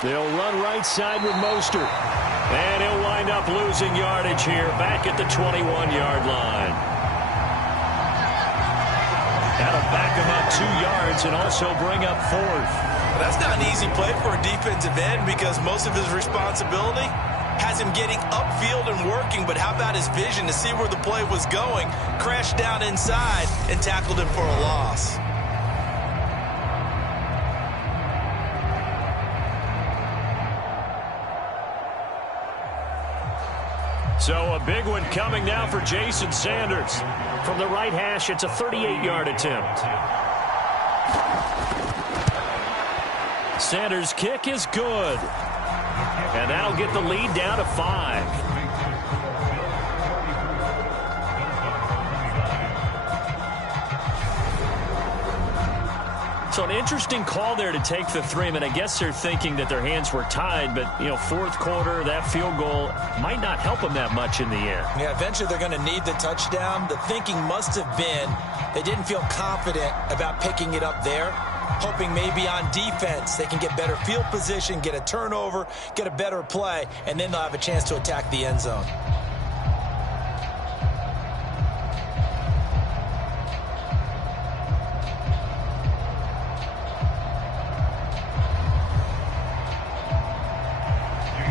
They'll run right side with Mostert. And he'll wind up losing yardage here back at the 21-yard line. That'll back him up 2 yards and also bring up 4th. That's not an easy play for a defensive end because most of his responsibility has him getting upfield and working, but how about his vision to see where the play was going, crashed down inside, and tackled him for a loss. So a big one coming now for Jason Sanders. From the right hash, it's a 38-yard attempt. Sanders' kick is good. And that'll get the lead down to 5. So an interesting call there to take the 3. I mean, I guess they're thinking that their hands were tied, but, you know, 4th quarter, that field goal might not help them that much in the end. Yeah, eventually they're going to need the touchdown. The thinking must have been they didn't feel confident about picking it up there, hoping maybe on defense they can get better field position, get a turnover, get a better play, and then they'll have a chance to attack the end zone.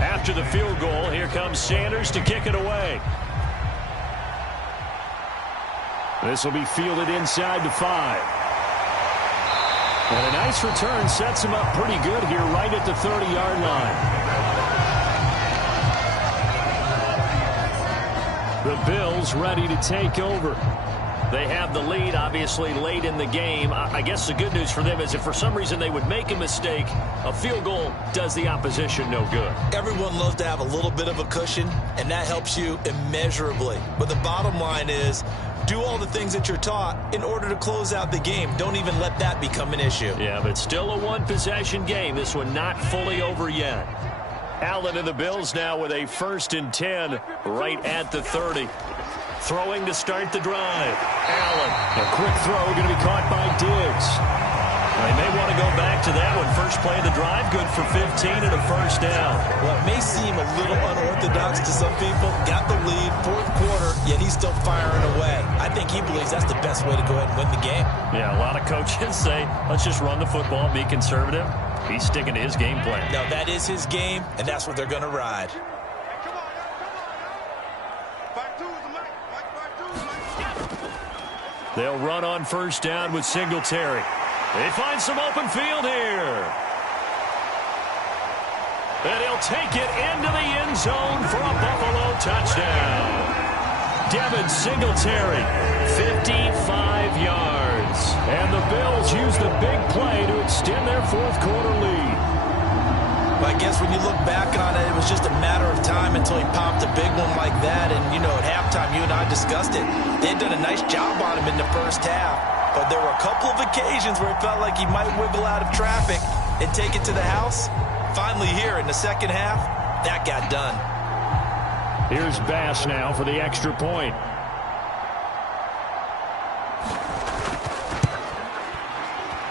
After the field goal, here comes Sanders to kick it away. This will be fielded inside the 5. And a nice return sets him up pretty good here right at the 30-yard line. The Bills ready to take over. They have the lead, obviously, late in the game. I guess the good news for them is if for some reason they would make a mistake, a field goal does the opposition no good. Everyone loves to have a little bit of a cushion, and that helps you immeasurably. But the bottom line is, do all the things that you're taught in order to close out the game. Don't even let that become an issue. Yeah, but still a one-possession game. This one not fully over yet. Allen and the Bills now with a 1st and 10 right at the 30. Throwing to start the drive. Allen. A quick throw going to be caught by Diggs. They may want to go back to that one. First play of the drive, good for 15 and a 1st down. Well, it may seem a little unorthodox to some people. Got the lead, 4th quarter, yet he's still firing away. I think he believes that's the best way to go ahead and win the game. Yeah, a lot of coaches say, let's just run the football, be conservative. He's sticking to his game plan. No, that is his game, and that's what they're going to ride. They'll run on 1st down with Singletary. They find some open field here. And he'll take it into the end zone for a Buffalo touchdown. Devin Singletary, 55 yards. And the Bills use the big play to extend their 4th quarter lead. I guess when you look back on it, it was just a matter of time until he popped a big one like that. And, you know, at halftime, you and I discussed it. They had done a nice job on him in the 1st half. but there were a couple of occasions where it felt like he might wiggle out of traffic and take it to the house. Finally here in the second half, that got done. Here's Bass now for the extra point.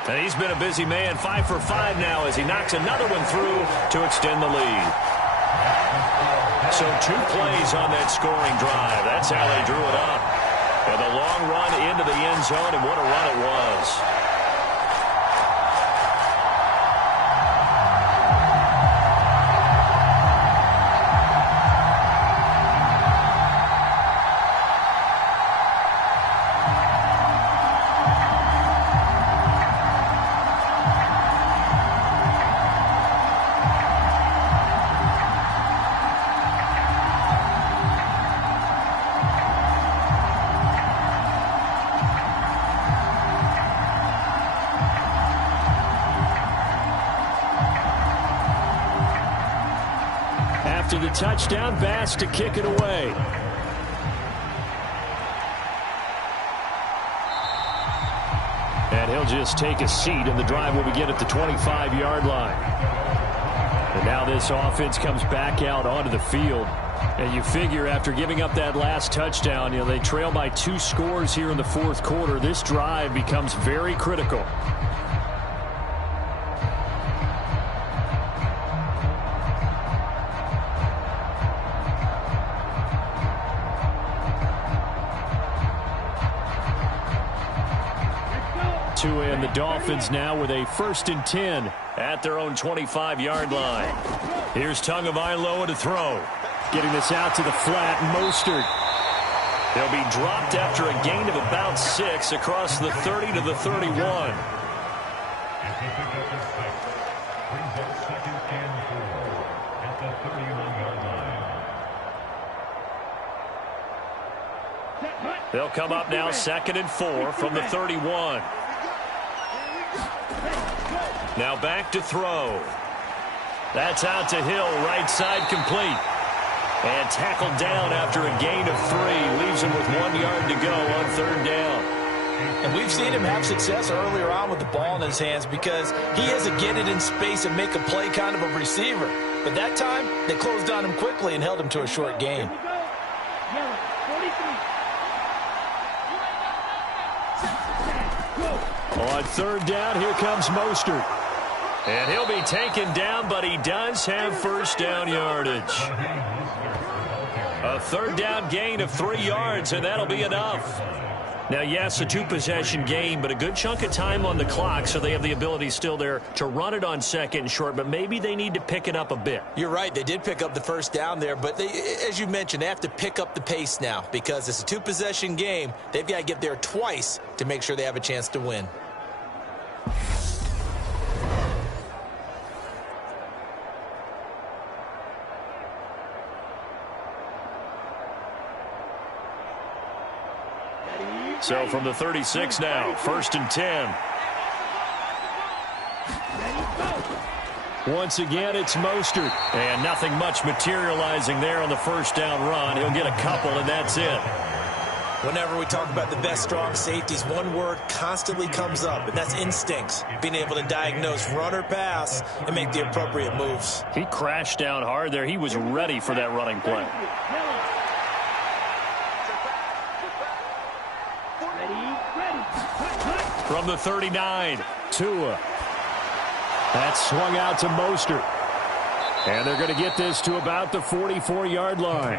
And he's been a busy man, 5 for 5 now as he knocks another one through to extend the lead. So 2 plays on that scoring drive. That's how they drew it up. And the long run into the end zone, and what a run it was. After the touchdown, Bass to kick it away. And he'll just take a seat, and the drive will begin at the 25-yard line. And now this offense comes back out onto the field. And you figure after giving up that last touchdown, they trail by 2 scores here in the fourth quarter. This drive becomes very critical. And the Dolphins now with a 1st and 10 at their own 25-yard line. Here's Tagovailoa to throw. Getting this out to the flat, Mostert. He'll be dropped after a gain of about 6 across the 30 to the 31. Brings up 2nd and 4 at the 31-yard line. They'll come up now 2nd and 4 from the 31. Now back to throw. That's out to Hill, right side complete. And tackled down after a gain of 3. Leaves him with 1 yard to go on 3rd down. And we've seen him have success earlier on with the ball in his hands because he has to get it in space and make a play kind of a receiver. But that time, they closed on him quickly and held him to a short gain. On 3rd down, here comes Mostert. And he'll be taken down, but he does have 1st down yardage. A 3rd down gain of 3 yards, and that'll be enough. Now, yes, a 2-possession game, but a good chunk of time on the clock, so they have the ability still there to run it on 2nd and short, but maybe they need to pick it up a bit. You're right. They did pick up the 1st down there, but as you mentioned, they have to pick up the pace now because it's a 2-possession game. They've got to get there twice to make sure they have a chance to win. So from the 36 now, 1st and 10. Once again, it's Mostert. And nothing much materializing there on the 1st down run. He'll get a couple, and that's it. Whenever we talk about the best strong safeties, one word constantly comes up, and that's instincts. Being able to diagnose run or pass and make the appropriate moves. He crashed down hard there. He was ready for that running play. From the 39, Tua. That's swung out to Mostert. And they're going to get this to about the 44-yard line.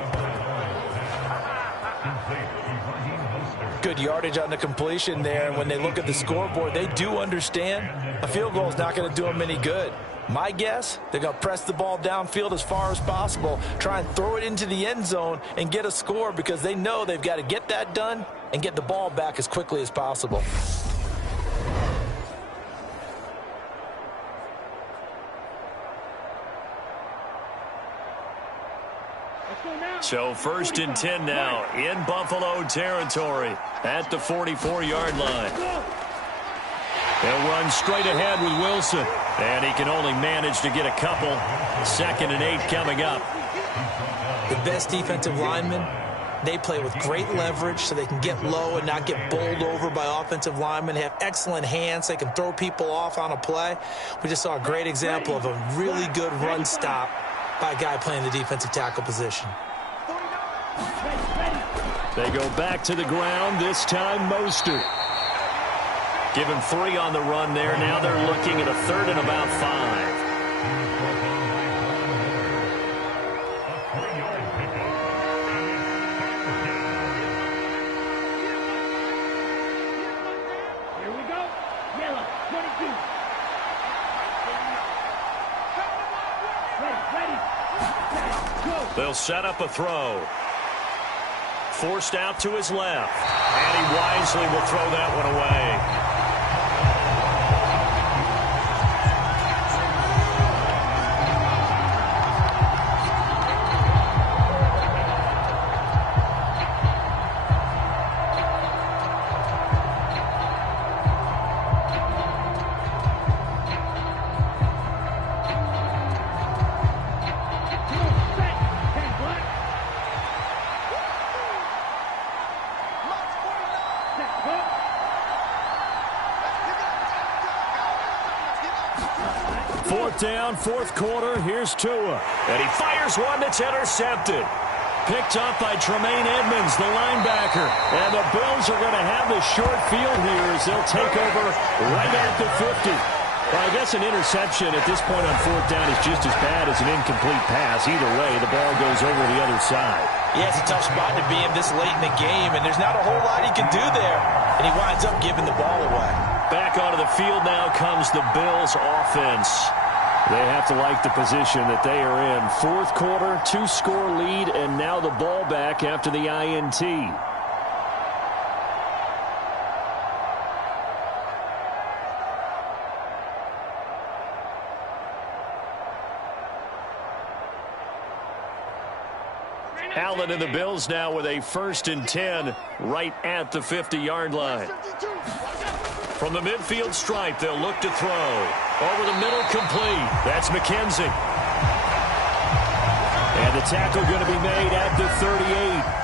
Good yardage on the completion there. And when they look at the scoreboard, they do understand a field goal is not going to do them any good. My guess, they're going to press the ball downfield as far as possible, try and throw it into the end zone and get a score because they know they've got to get that done and get the ball back as quickly as possible. So 1st and 10 now in Buffalo territory at the 44-yard line. They'll run straight ahead with Wilson. And he can only manage to get a couple. 2nd and 8 coming up. The best defensive linemen They play with great leverage so they can get low and not get bowled over by offensive linemen. They have excellent hands. They can throw people off on a play. We just saw a great example of a really good run stop by a guy playing the defensive tackle position. They go back to the ground, this time Mostert. Give him 3 on the run there. Now they're looking at a 3rd and about 5. They'll set up a throw. Forced out to his left. And he wisely will throw that one away. 4th down, 4th quarter. Here's Tua. And he fires one that's intercepted. Picked up by Tremaine Edmonds, the linebacker. And the Bills are going to have the short field here as they'll take over right at the 50. Well, I guess an interception at this point on 4th down is just as bad as an incomplete pass. Either way, the ball goes over the other side. Yeah, it's a tough spot to be in this late in the game, and there's not a whole lot he can do there. And he winds up giving the ball away. Back onto the field now comes the Bills offense. They have to like the position that they are in. 4th quarter, 2-score lead, and now the ball back after the INT. Allen and the Bills now with a 1st and 10 right at the 50-yard line. From the midfield stripe, they'll look to throw. Over the middle, complete. That's McKenzie. And the tackle going to be made at the 38.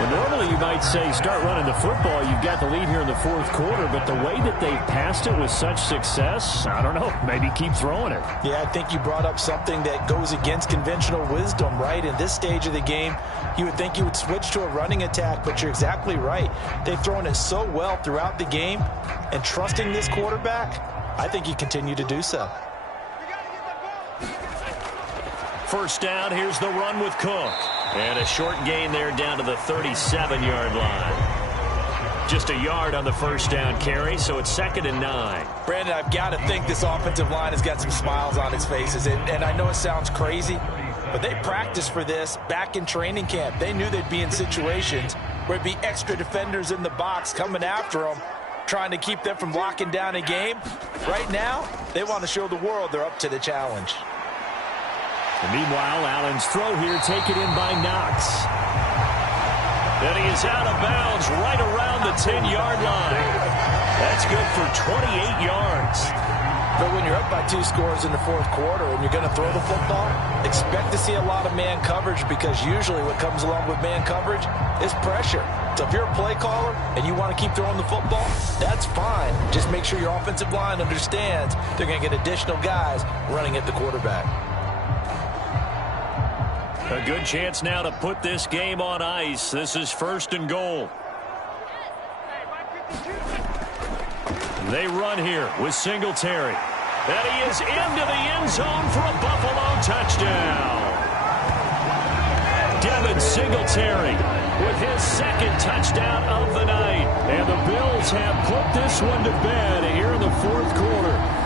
Well, normally you might say start running the football. You've got the lead here in the 4th quarter, but the way that they've passed it with such success, I don't know, maybe keep throwing it. Yeah, I think you brought up something that goes against conventional wisdom, right? In this stage of the game, you would think you would switch to a running attack, but you're exactly right. They've thrown it so well throughout the game, and trusting this quarterback, I think you continue to do so. 1st down, here's the run with Cook. And a short gain there down to the 37-yard line. Just a yard on the 1st down carry, so it's 2nd and 9. Brandon, I've got to think this offensive line has got some smiles on its faces. And I know it sounds crazy, but they practiced for this back in training camp. They knew they'd be in situations where it'd be extra defenders in the box coming after them, trying to keep them from locking down a game. Right now, they want to show the world they're up to the challenge. And meanwhile, Allen's throw here taken in by Knox. And he is out of bounds right around the 10-yard line. That's good for 28 yards. But when you're up by 2 scores in the 4th quarter and you're going to throw the football, expect to see a lot of man coverage, because usually what comes along with man coverage is pressure. So if you're a play caller and you want to keep throwing the football, that's fine. Just make sure your offensive line understands they're going to get additional guys running at the quarterback. A good chance now to put this game on ice. This is 1st and goal. They run here with Singletary. And he is into the end zone for a Buffalo touchdown. Devin Singletary with his 2nd touchdown of the night. And the Bills have put this one to bed here in the 4th quarter.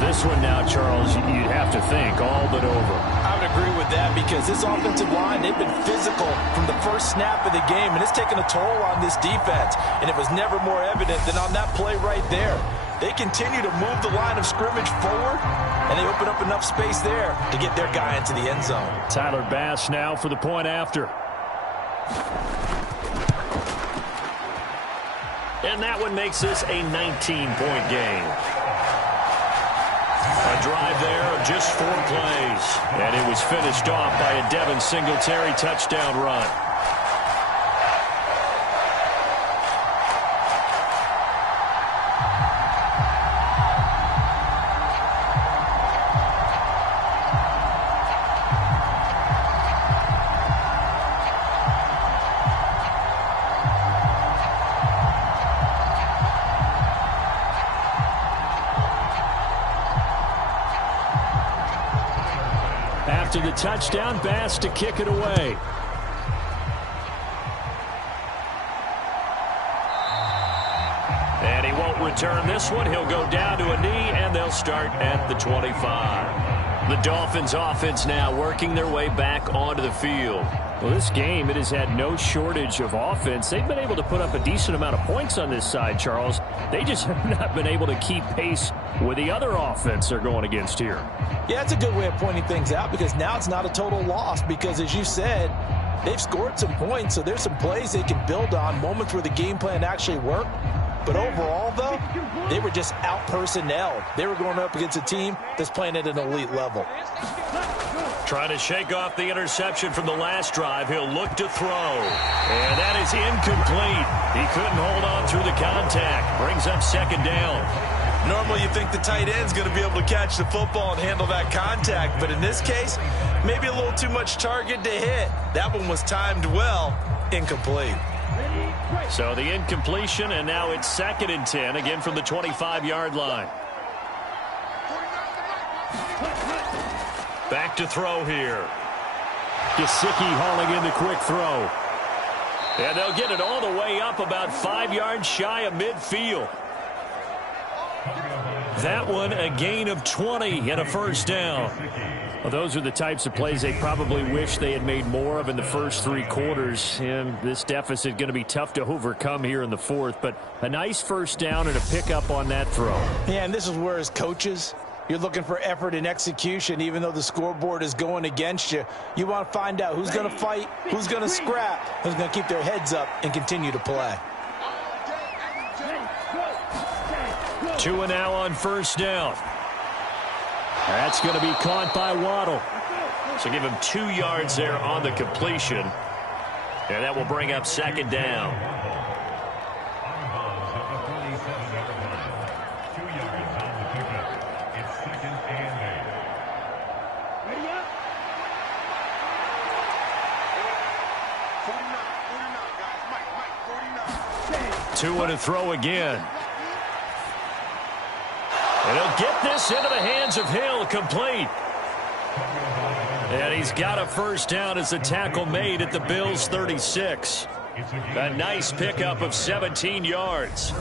This one now, Charles, you'd have to think all but over. I would agree with that, because this offensive line, they've been physical from the first snap of the game, and it's taken a toll on this defense. And it was never more evident than on that play right there. They continue to move the line of scrimmage forward, and they open up enough space there to get their guy into the end zone. Tyler Bass now for the point after. And that one makes this a 19-point game. A drive there of just 4 plays. And it was finished off by a Devin Singletary touchdown run. touchdown pass to kick it away. And he won't return this one. He'll go down to a knee, and they'll start at the 25. The Dolphins offense now working their way back onto the field. Well, this game, it has had no shortage of offense. They've been able to put up a decent amount of points on this side, Charles. They just have not been able to keep pace with the other offense they're going against here. Yeah, it's a good way of pointing things out because now it's not a total loss because, as you said, they've scored some points, so there's some plays they can build on, moments where the game plan actually worked. But overall, though, they were just out-personnelled. They were going up against a team that's playing at an elite level. Trying to shake off the interception from the last drive. He'll look to throw. And that is incomplete. He couldn't hold on through the contact. Brings up second down. Normally you think the tight end's going to be able to catch the football and handle that contact. But in this case, maybe a little too much target to hit. That one was timed well. Incomplete. So the incompletion, and now it's 2nd and 10, again from the 25-yard line. Back to throw here. Gesicki hauling in the quick throw. And they'll get it all the way up about 5 yards shy of midfield. That one a gain of 20 and a first down. Well, those are the types of plays they probably wish they had made more of in the first 3 quarters. And this deficit going to be tough to overcome here in the 4th. But a nice first down and a pickup on that throw. Yeah, and this is where as coaches, you're looking for effort and execution. Even though the scoreboard is going against you, you want to find out who's going to fight, who's going to scrap, who's going to keep their heads up and continue to play. 2 and now on first down. That's going to be caught by Waddle. So give him 2 yards there on the completion. And that will bring up second down. Two and a throw again. And he'll get this into the hands of Hill, complete. And he's got a first down as the tackle made at the Bills' 36. A nice pickup of 17 yards.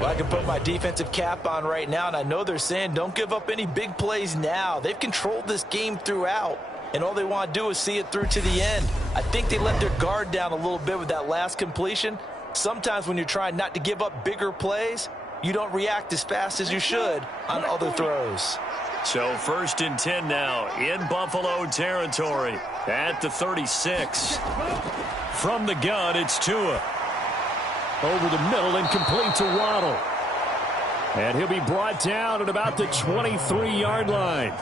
Well, I can put my defensive cap on right now, and I know they're saying don't give up any big plays now. They've controlled this game throughout, and all they want to do is see it through to the end. I think they let their guard down a little bit with that last completion. Sometimes when you're trying not to give up bigger plays, you don't react as fast as you should on other throws. So 1st and 10 now in Buffalo territory at the 36. From the gun, it's Tua. Over the middle and complete to Waddle. And he'll be brought down at about the 23-yard line.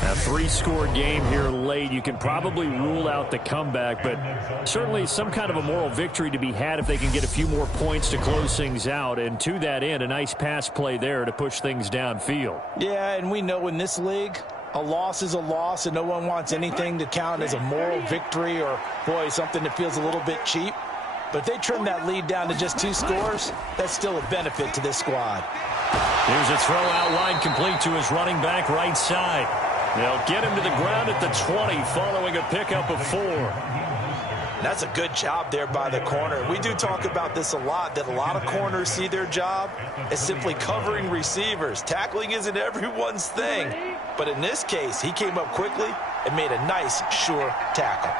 A 3-score game here late. You can probably rule out the comeback, but certainly some kind of a moral victory to be had if they can get a few more points to close things out. And to that end, a nice pass play there to push things downfield. Yeah, and we know in this league, a loss is a loss, and no one wants anything to count as a moral victory or, boy, something that feels a little bit cheap. But if they trim that lead down to just 2 scores, that's still a benefit to this squad. Here's a throw out wide complete to his running back right side. They'll get him to the ground at the 20 following a pickup of 4. That's a good job there by the corner. We do talk about this a lot, that a lot of corners see their job as simply covering receivers. Tackling isn't everyone's thing. But in this case, he came up quickly and made a nice, sure tackle.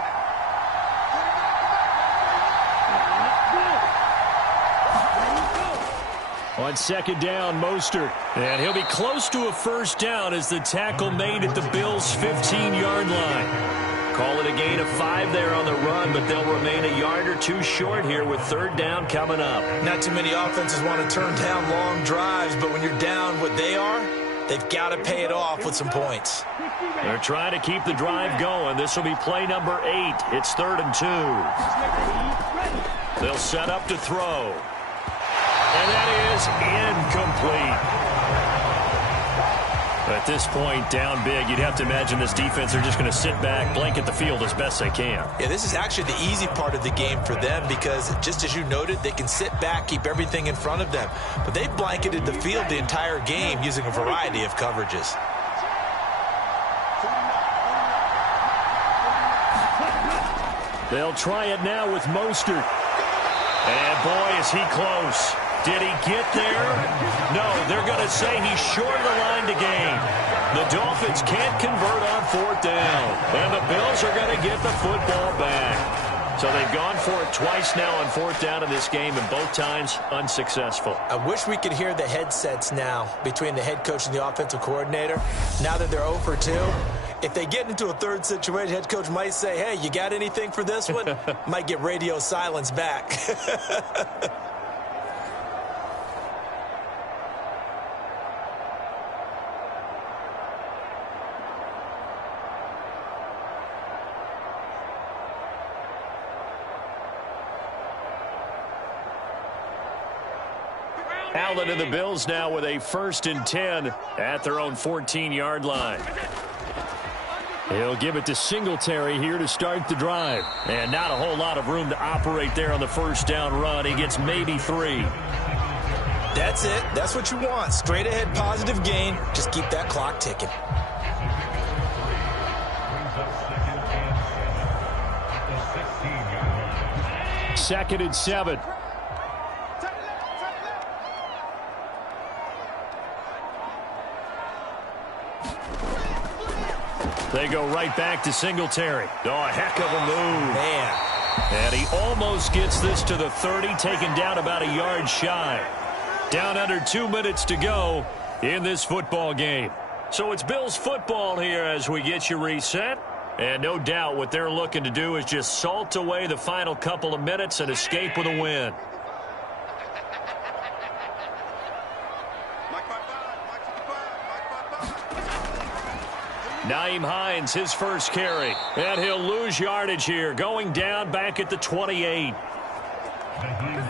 On second down, Mostert. And he'll be close to a first down as the tackle made at the Bills' 15-yard line. Call it a gain of 5 there on the run, but they'll remain a yard or 2 short here with 3rd down coming up. Not too many offenses want to turn down long drives, but when you're down what they are, they've got to pay it off with some points. They're trying to keep the drive going. This will be play number 8. It's 3rd and 2. They'll set up to throw. And that is incomplete. At this point, down big, you'd have to imagine this defense are just going to sit back, blanket the field as best they can. Yeah, this is actually the easy part of the game for them because, just as you noted, they can sit back, keep everything in front of them. But they've blanketed the field the entire game using a variety of coverages. They'll try it now with Mostert. And boy, is he close. Did he get there? No, they're going to say he's short of the line to gain. The Dolphins can't convert on 4th down. And the Bills are going to get the football back. So they've gone for it twice now on 4th down in this game, and both times unsuccessful. I wish we could hear the headsets now between the head coach and the offensive coordinator. Now that they're 0 for 2, if they get into a third situation, head coach might say, hey, you got anything for this one? Might get radio silence back. Allen and the Bills now with a 1st and 10 at their own 14-yard line. He'll give it to Singletary here to start the drive. And not a whole lot of room to operate there on the 1st down run. He gets maybe 3. That's it. That's what you want. Straight ahead positive gain. Just keep that clock ticking. Second and 7. They go right back to Singletary. Oh, a heck of a move. Man. And he almost gets this to the 30, taken down about a yard shy. Down under 2 minutes to go in this football game. So it's Bills football here as we get you reset. And no doubt what they're looking to do is just salt away the final couple of minutes and escape with a win. Nyheim Hines, his first carry. And he'll lose yardage here, going down back at the 28.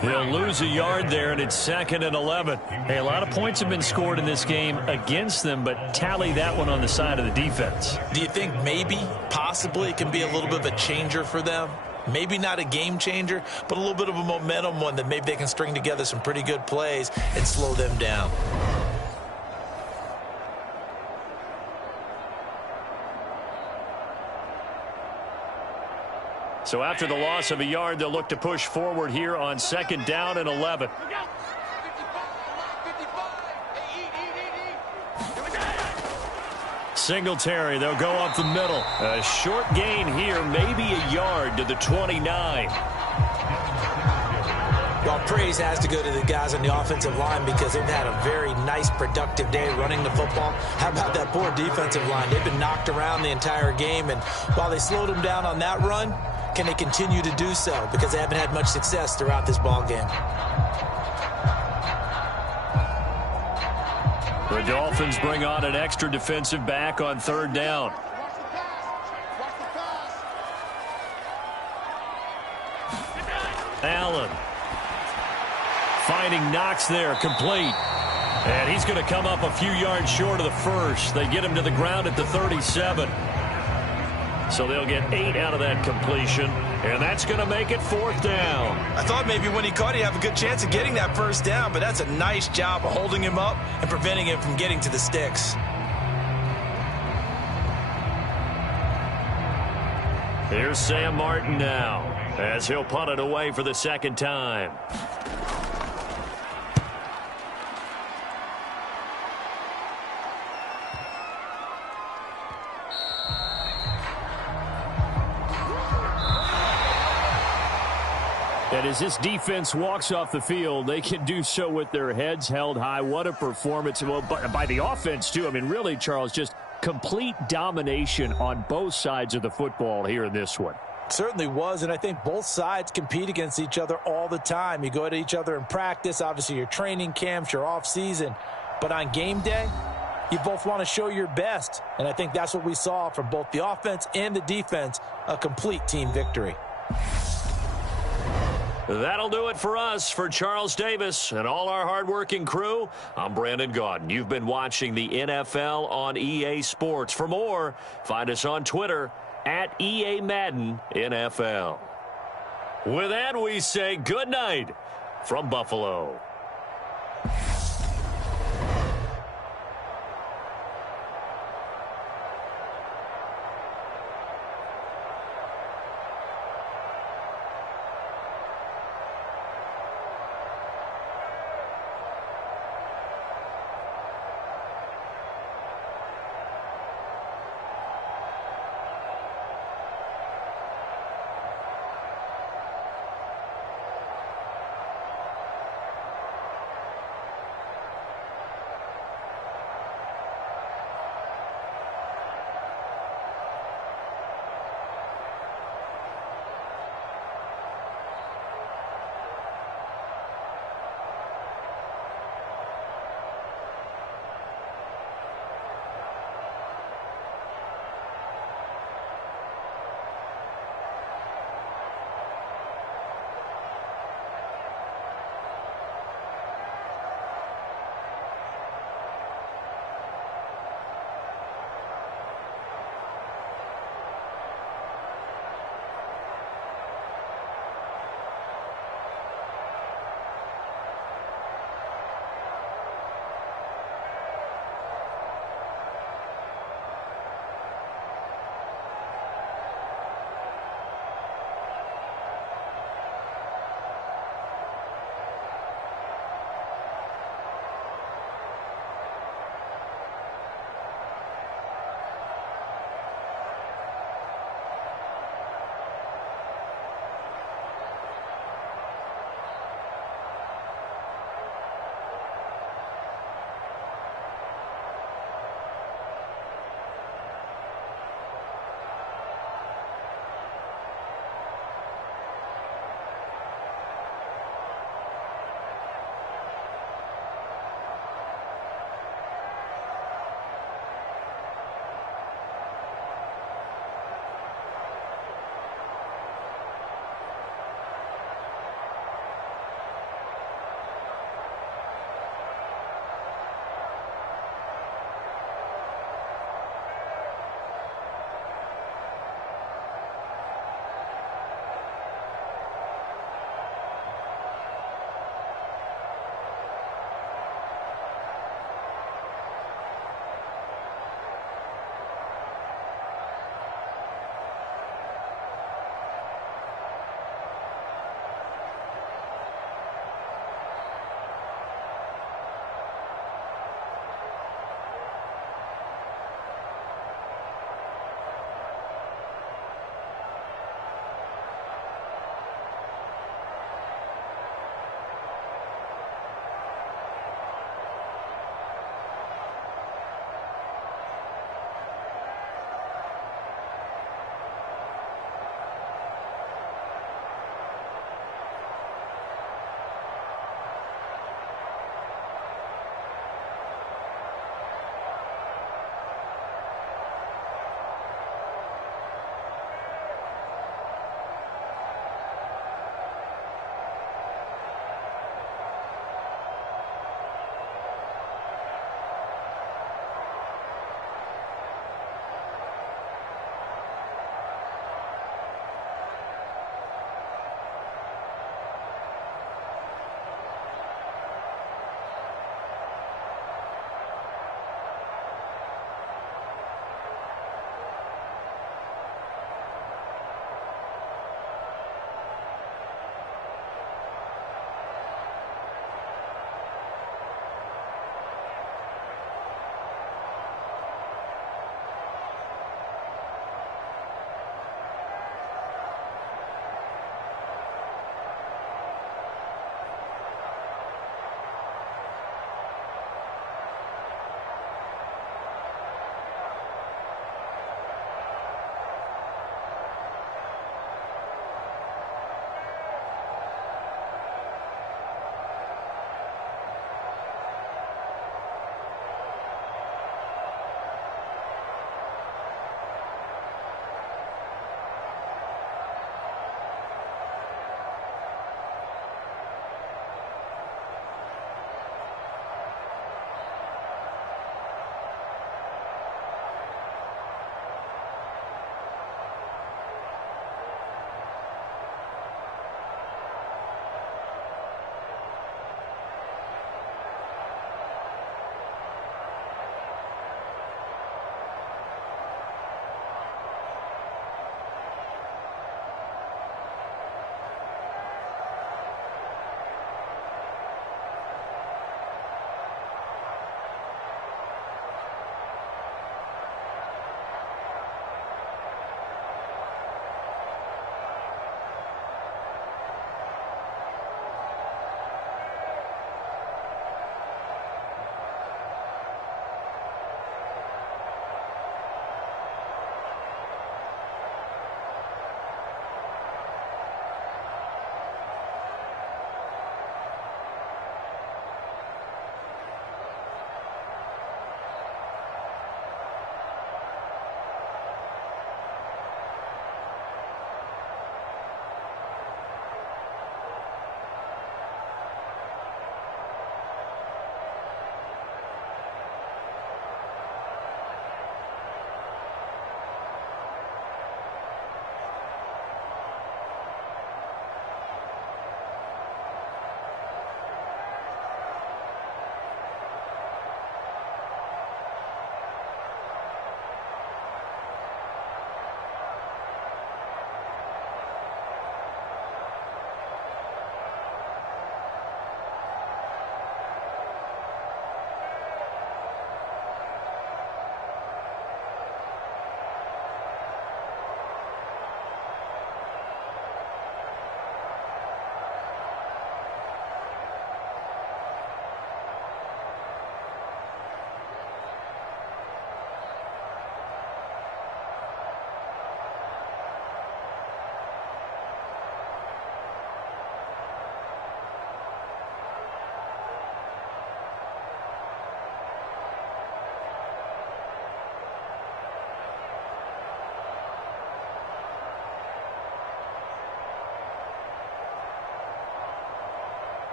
He'll lose a yard there, and it's 2nd and 11. Hey, a lot of points have been scored in this game against them, but tally that one on the side of the defense. Do you think maybe, possibly, it can be a little bit of a changer for them? Maybe not a game changer, but a little bit of a momentum one that maybe they can string together some pretty good plays and slow them down. So after the loss of a yard, they'll look to push forward here on 2nd down and 11. Singletary, they'll go up the middle. A short gain here, maybe a yard to the 29. Well, praise has to go to the guys on the offensive line because they've had a very nice, productive day running the football. How about that poor defensive line? They've been knocked around the entire game, and while they slowed them down on that run, can they continue to do so? Because they haven't had much success throughout this ball game. The Dolphins bring on an extra defensive back on 3rd down. Allen finding Knox there, complete. And he's going to come up a few yards short of the first. They get him to the ground at the 37. So they'll get 8 out of that completion, and that's going to make it 4th down. I thought maybe when he caught, he'd have a good chance of getting that 1st down, but that's a nice job of holding him up and preventing him from getting to the sticks. Here's Sam Martin now, as he'll punt it away for the 2nd time. And as this defense walks off the field, they can do so with their heads held high. What a performance. Well, by the offense, too. I mean, really, Charles, just complete domination on both sides of the football here in this one. Certainly was, and I think both sides compete against each other all the time. You go at each other in practice, obviously your training camps, your off-season. But on game day, you both want to show your best. And I think that's what we saw from both the offense and the defense, a complete team victory. That'll do it for us. For Charles Davis and all our hardworking crew, I'm Brandon Gaudin. You've been watching the NFL on EA Sports. For more, find us on Twitter at EA Madden NFL. With that, we say good night from Buffalo.